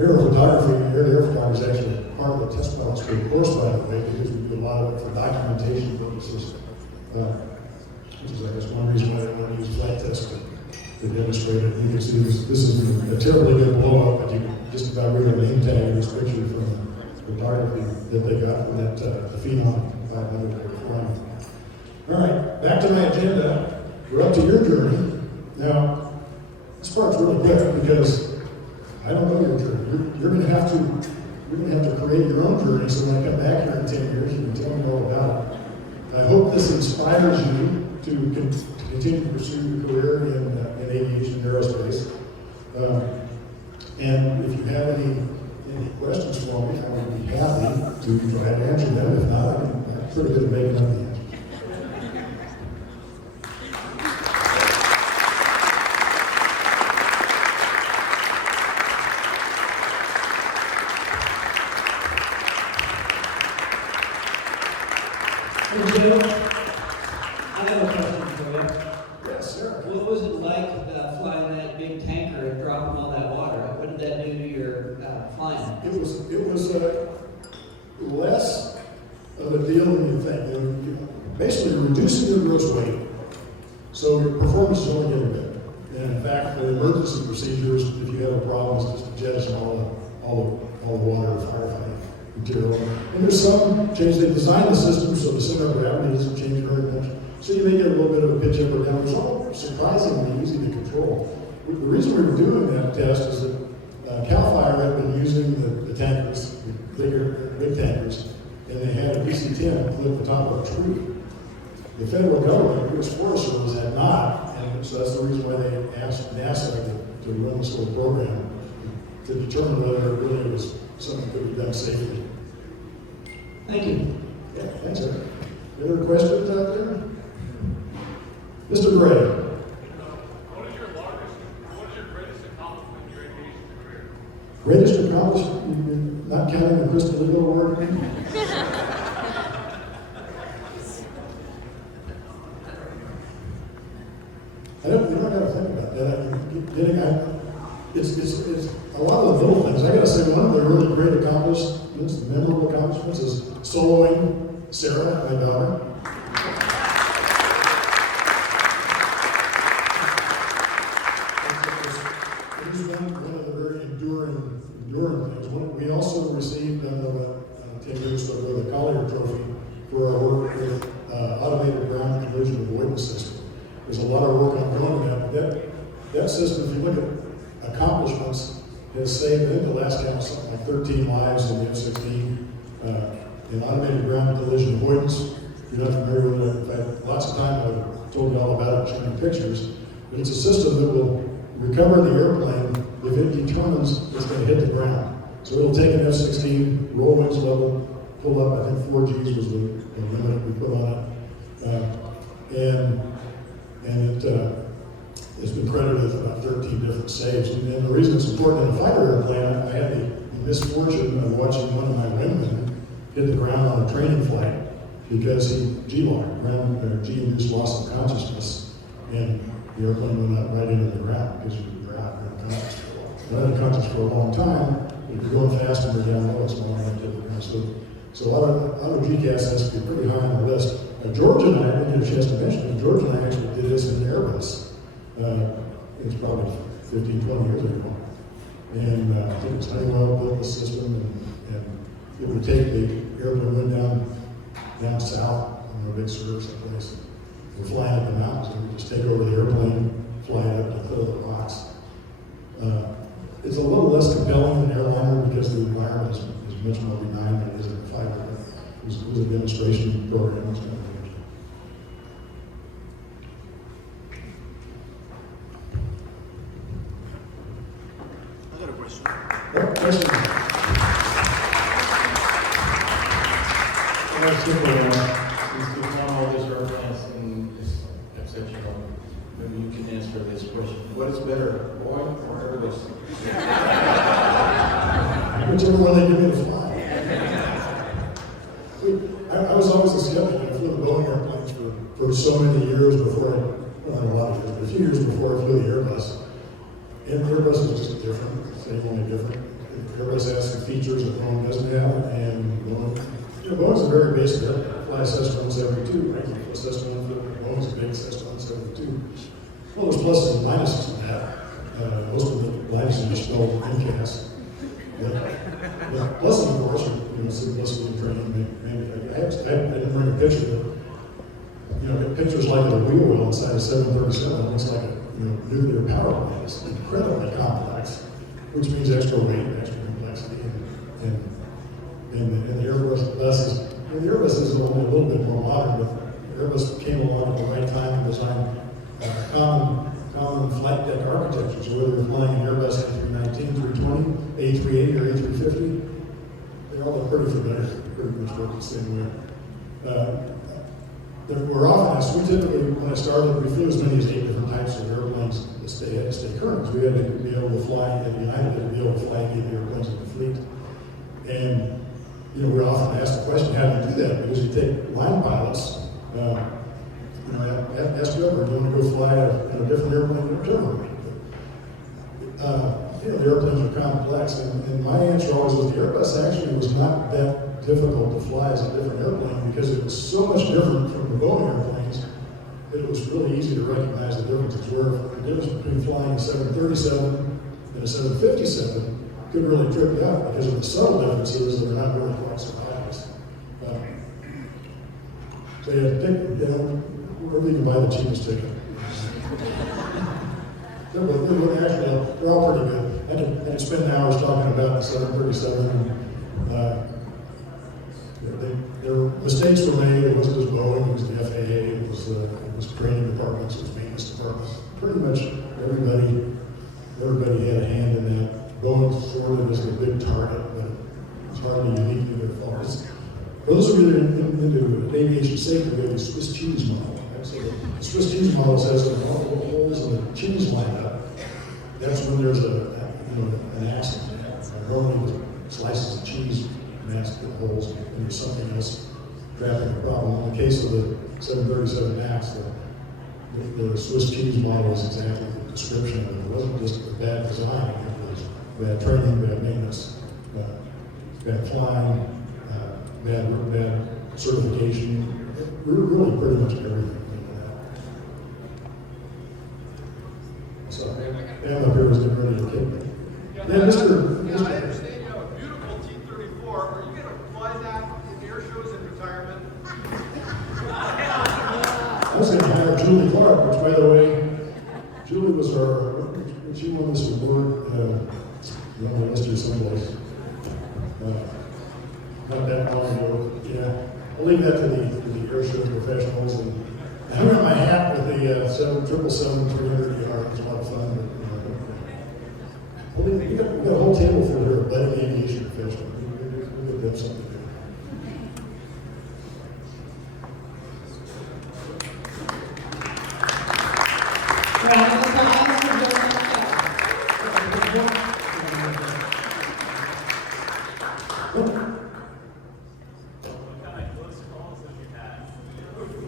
Aero photography is actually part of the test pilot school course, by the way, because we do a lot of it for documentation purposes, which is, I guess, one reason why they want to use flight tests to demonstrate it. You can see this is a terribly good blow up, but you can just about read a name tag in this picture from the photography that they got from that the Phenom 500 they were flying. All right, back to my agenda. We're up to your journey. Now, this part's really quick because I don't know your journey. You're going to have to create your own journey. So when I come back here in 10 years, you can tell me all about it. I hope this inspires you to continue to pursue your career in aviation and aerospace. And if you have any questions for me, I would be happy to try to answer them. If not, I'm pretty good at making up the answers. Joe, I have a question for you. Yes, sir. What was it like flying that big tanker and dropping all that water? What did that do to your flying? It was less of a deal than you think. You're basically reducing your gross weight, so your performance is only getting better. And in fact, the emergency procedures, if you have a problem, is just to jettison all the water or firefighting material. And there's some change. They designed the system so the center of gravity doesn't change very much. So you may get a little bit of a pitch up or down. It's all surprisingly easy to control. The reason we were doing that test is that CAL FIRE had been using the tankers, the big tankers, and they had a DC-10 clip the top of a tree. The federal government, the U.S. Forest Service, had not, and so that's the reason why they asked NASA to run this little program to determine whether it really was something that could be done safely. Thank you. Yeah, thanks, sir. Any other questions out there? Mr. Gray. What is your greatest accomplishment in your aviation career? Greatest accomplishment, not counting the Crystal Eagle Award? You don't got to think about that. It's a lot of the little things. I got to say, one of the really great accomplishments, the memorable accomplishments, is soloing Sarah, my daughter. It is one of the very enduring things. We also received 10 years ago the Collier Trophy for our work with automated ground collision avoidance system. There's a lot of work ongoing on that system. If you look at accomplishments, has saved, I think the last count was something like 13 lives in the F-16 in automated ground collision avoidance. If you're not familiar with it, in fact, lots of time I've told you all about it, showing pictures. But it's a system that will recover the airplane if it determines it's going to hit the ground. So it'll take an F-16, roll wings level, pull up, I think 4 Gs was the limit we put on it. It's been credited with about 13 different saves. And the reason it's important in a fighter airplane, I had the misfortune of watching one of my wingmen hit the ground on a training flight because he G-locked, G-induced loss of consciousness, and the airplane went up right into the ground because you're out, you're unconscious for a while. You're unconscious for a long time. If you're going fast and you're down low, it's more likely to hit the ground. So auto GCAS has to be pretty high on the list. George and I didn't get a chance to mention it. George and I actually did this in Airbus. it's probably 15, 20 years ago. And I think it's Honeywell built the system, and it would take the airplane down south on a big service place. We're flying up the mountains, and we just take over the airplane, fly it up to fill the box. It's a little less compelling than airliner because the environment is much more benign than it is in the fighter. It was a demonstration program. It's kind of interesting. I got a question. Yep, question. Since you've done all these airplanes and it's exceptional, maybe you can answer this question. What is better, Boeing or Airbus? Whichever one they give me to fly. I was always a skeptic. I flew the Boeing airplanes for so many years before not a lot of years, but a few years before I flew the Airbus. And the Airbus is just different, only different. Airbus has some features that Boeing doesn't have, and Boeing's a very basic airplane. Fly Cessna 172, right? Cessna 172, Boeing's a big Cessna 172. Well, there's pluses and minuses to that. Most of the minuses are spelled MCAS. The pluses, of course, are simplicity in training. I didn't bring a picture, but pictures like a wheel well inside a 737. It looks like a nuclear power plant. It's incredibly complex, which means extra weight, extra complexity, and the Airbus is only a little bit more modern, but the Airbus came along at the right time and designed common flight deck architecture. So whether you're flying an Airbus A319, 320, A380, or A350, they all look pretty familiar, pretty much work the same way. We're often asked, we typically, when I started, we flew as many as 8 different types of airplanes that had to stay current. We had to be able to fly, at United had to be able to fly 8 airplanes in the fleet. And we're often asked the question, how do you do that? Because you take line pilots, ask whoever, do you want to go fly a different airplane than generally? The airplanes are complex, and my answer always was the Airbus actually was not that difficult to fly as a different airplane because it was so much different from the Boeing airplanes that it was really easy to recognize the differences. Where the difference between flying a 737 and a 757 could really trip you out because of the subtle differences that are not really quite so obvious. So you have to pick, wherever you can buy the cheapest ticket. They're all pretty good. I could spend hours talking about the 737. There were mistakes were made. It wasn't just Boeing, it was the FAA, it was training departments, it was maintenance departments. Pretty much everybody had a hand in that. Boeing sort of is the big target, but it's hardly unique to their faults. For those of you that are into aviation safety, we have the Swiss cheese model. So the Swiss cheese model says that all the holes in the cheese line up. That's when there's an accident. Normally with slices of cheese mask the holes, and there's something else trapping the problem. In the case of the 737 MAX, the Swiss cheese model is exactly the description of it. It wasn't just a bad design, it was bad training, bad maintenance, bad flying, bad certification, really pretty much everything. So, I'm up here was getting ready to kick me. Yeah, Yeah, I Mr. understand you have a beautiful T-34. Are you going to fly that in air shows in retirement? I was going to hire Julie Clark, which, by the way, Julie was she won this award, on the list here someplace. Not that long ago. Yeah, I'll leave that to the air show professionals. And I'm wearing my hat with the 777-300ER. It's a lot of fun. But, we got a whole table full here of budding aviation professionals. We could have something there. Round of applause for Joseph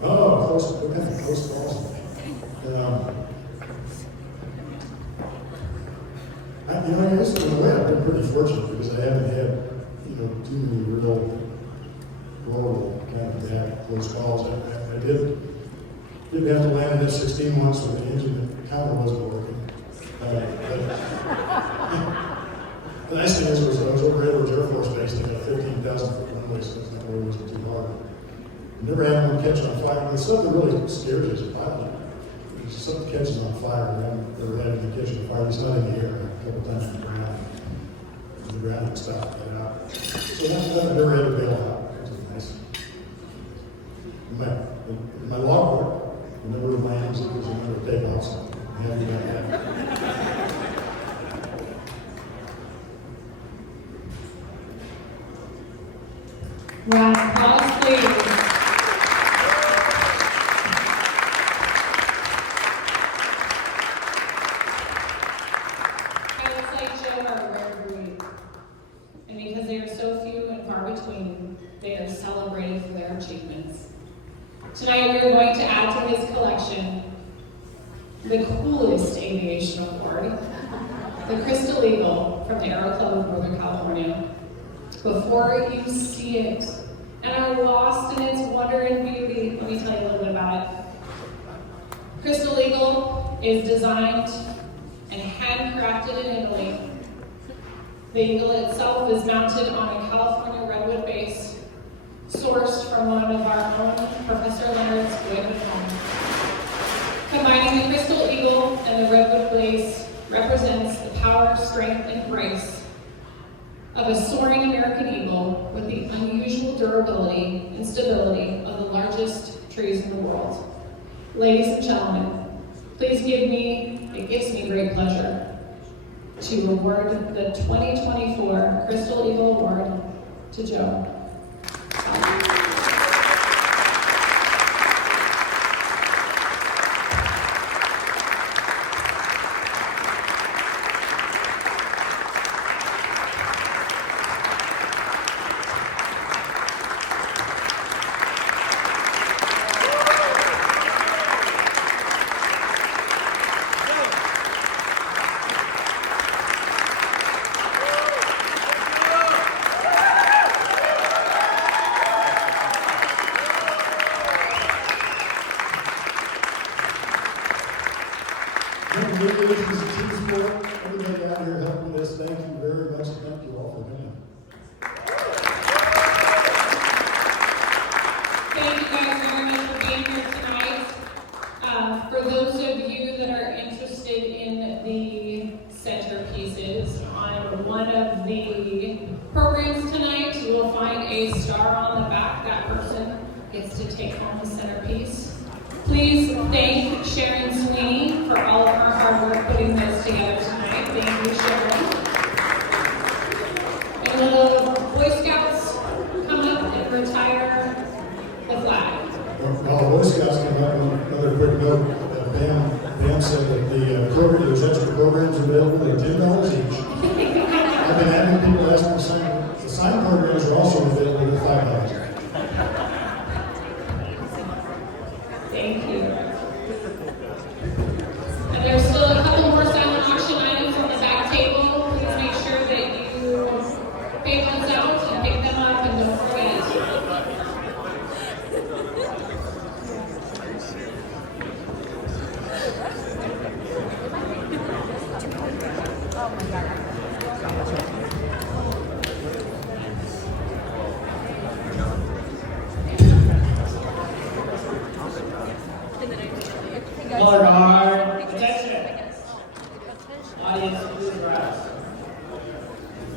Oh, what kind of close calls? I guess in a way I've been pretty fortunate because I haven't had, too many real horrible kind of bad close calls. I did have to land an F-16 once with the engine that counter wasn't working. The nice thing is, I was over at Edwards Air Force Base, they got a 15,000-foot runway, so it's not always too hard. Never had one catch on fire. There's something that really scares you as a pilot. If something catches on fire, we haven't never had anything catch on fire. It's not in the air. A couple times on the ground. The ground and stuff, get it out. So that never had to bail out. It was nice. My logbook, whenever it lands, it was another takeoff. So I'm happy about that. Round of applause, please. Pilots like Joe are a rare breed. And because they are so few and far between, they are celebrated for their achievements. Tonight we are going to add to his collection the coolest aviation award, the Crystal Eagle from the Aero Club of Northern California. Before you see it and are lost in its wonder and beauty, let me tell you a little bit about it. Crystal Eagle is designed and handcrafted in Italy. The Eagle itself is mounted on a California redwood base, sourced from one of our own Professor Leonard's redwood homes. Combining the Crystal Eagle and the redwood base represents the power, strength, and grace of a soaring American eagle with the unusual durability and stability of the largest trees in the world. Ladies and gentlemen, please it gives me great pleasure to award the 2024 Crystal Eagle Award to Joe. Congratulations to Team Sport, everybody out here helping with this. Thank you very much. Thank you all for coming. Thank you guys very much for being here tonight. For those of you that are interested in the centerpieces on one of the programs tonight, you will find a star on the back. That person gets to take home the centerpiece. Please thank Sharon Sweeney for all of her hard work putting this together tonight. Thank you, Sharon. And will the Boy Scouts come up and retire the flag? While the Boy Scouts came up, another quick note, Bam said that there's extra programs available at $10 each. I've been having people ask me something. The sign programs are also available at $5. Thank you. And there's still a couple more silent auction items on the back table. Please make sure that you pay those out and pick them up and don't forget. Color guard, attention. Audience, please rise.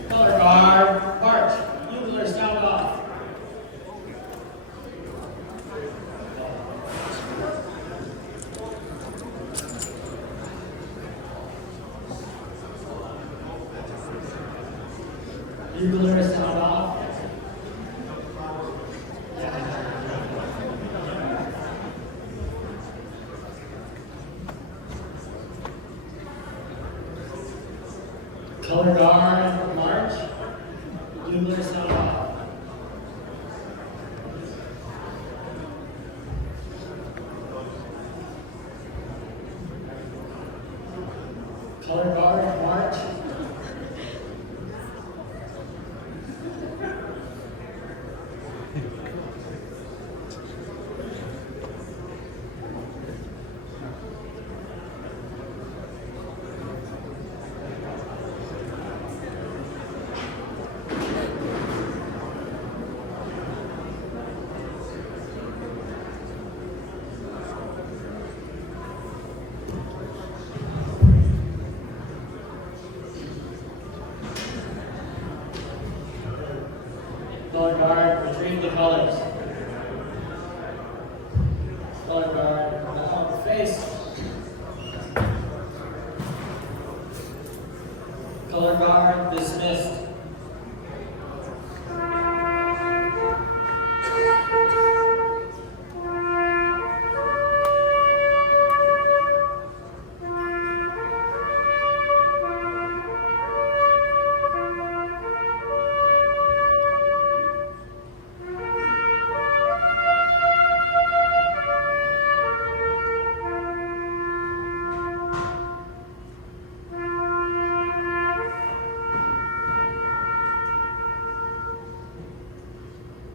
Color guard, march. Bugler sound off. Bugler sound off. Color guard, march. Bugler sound off. Color guard, march. colors. Color guard, now face. Color guard dismissed.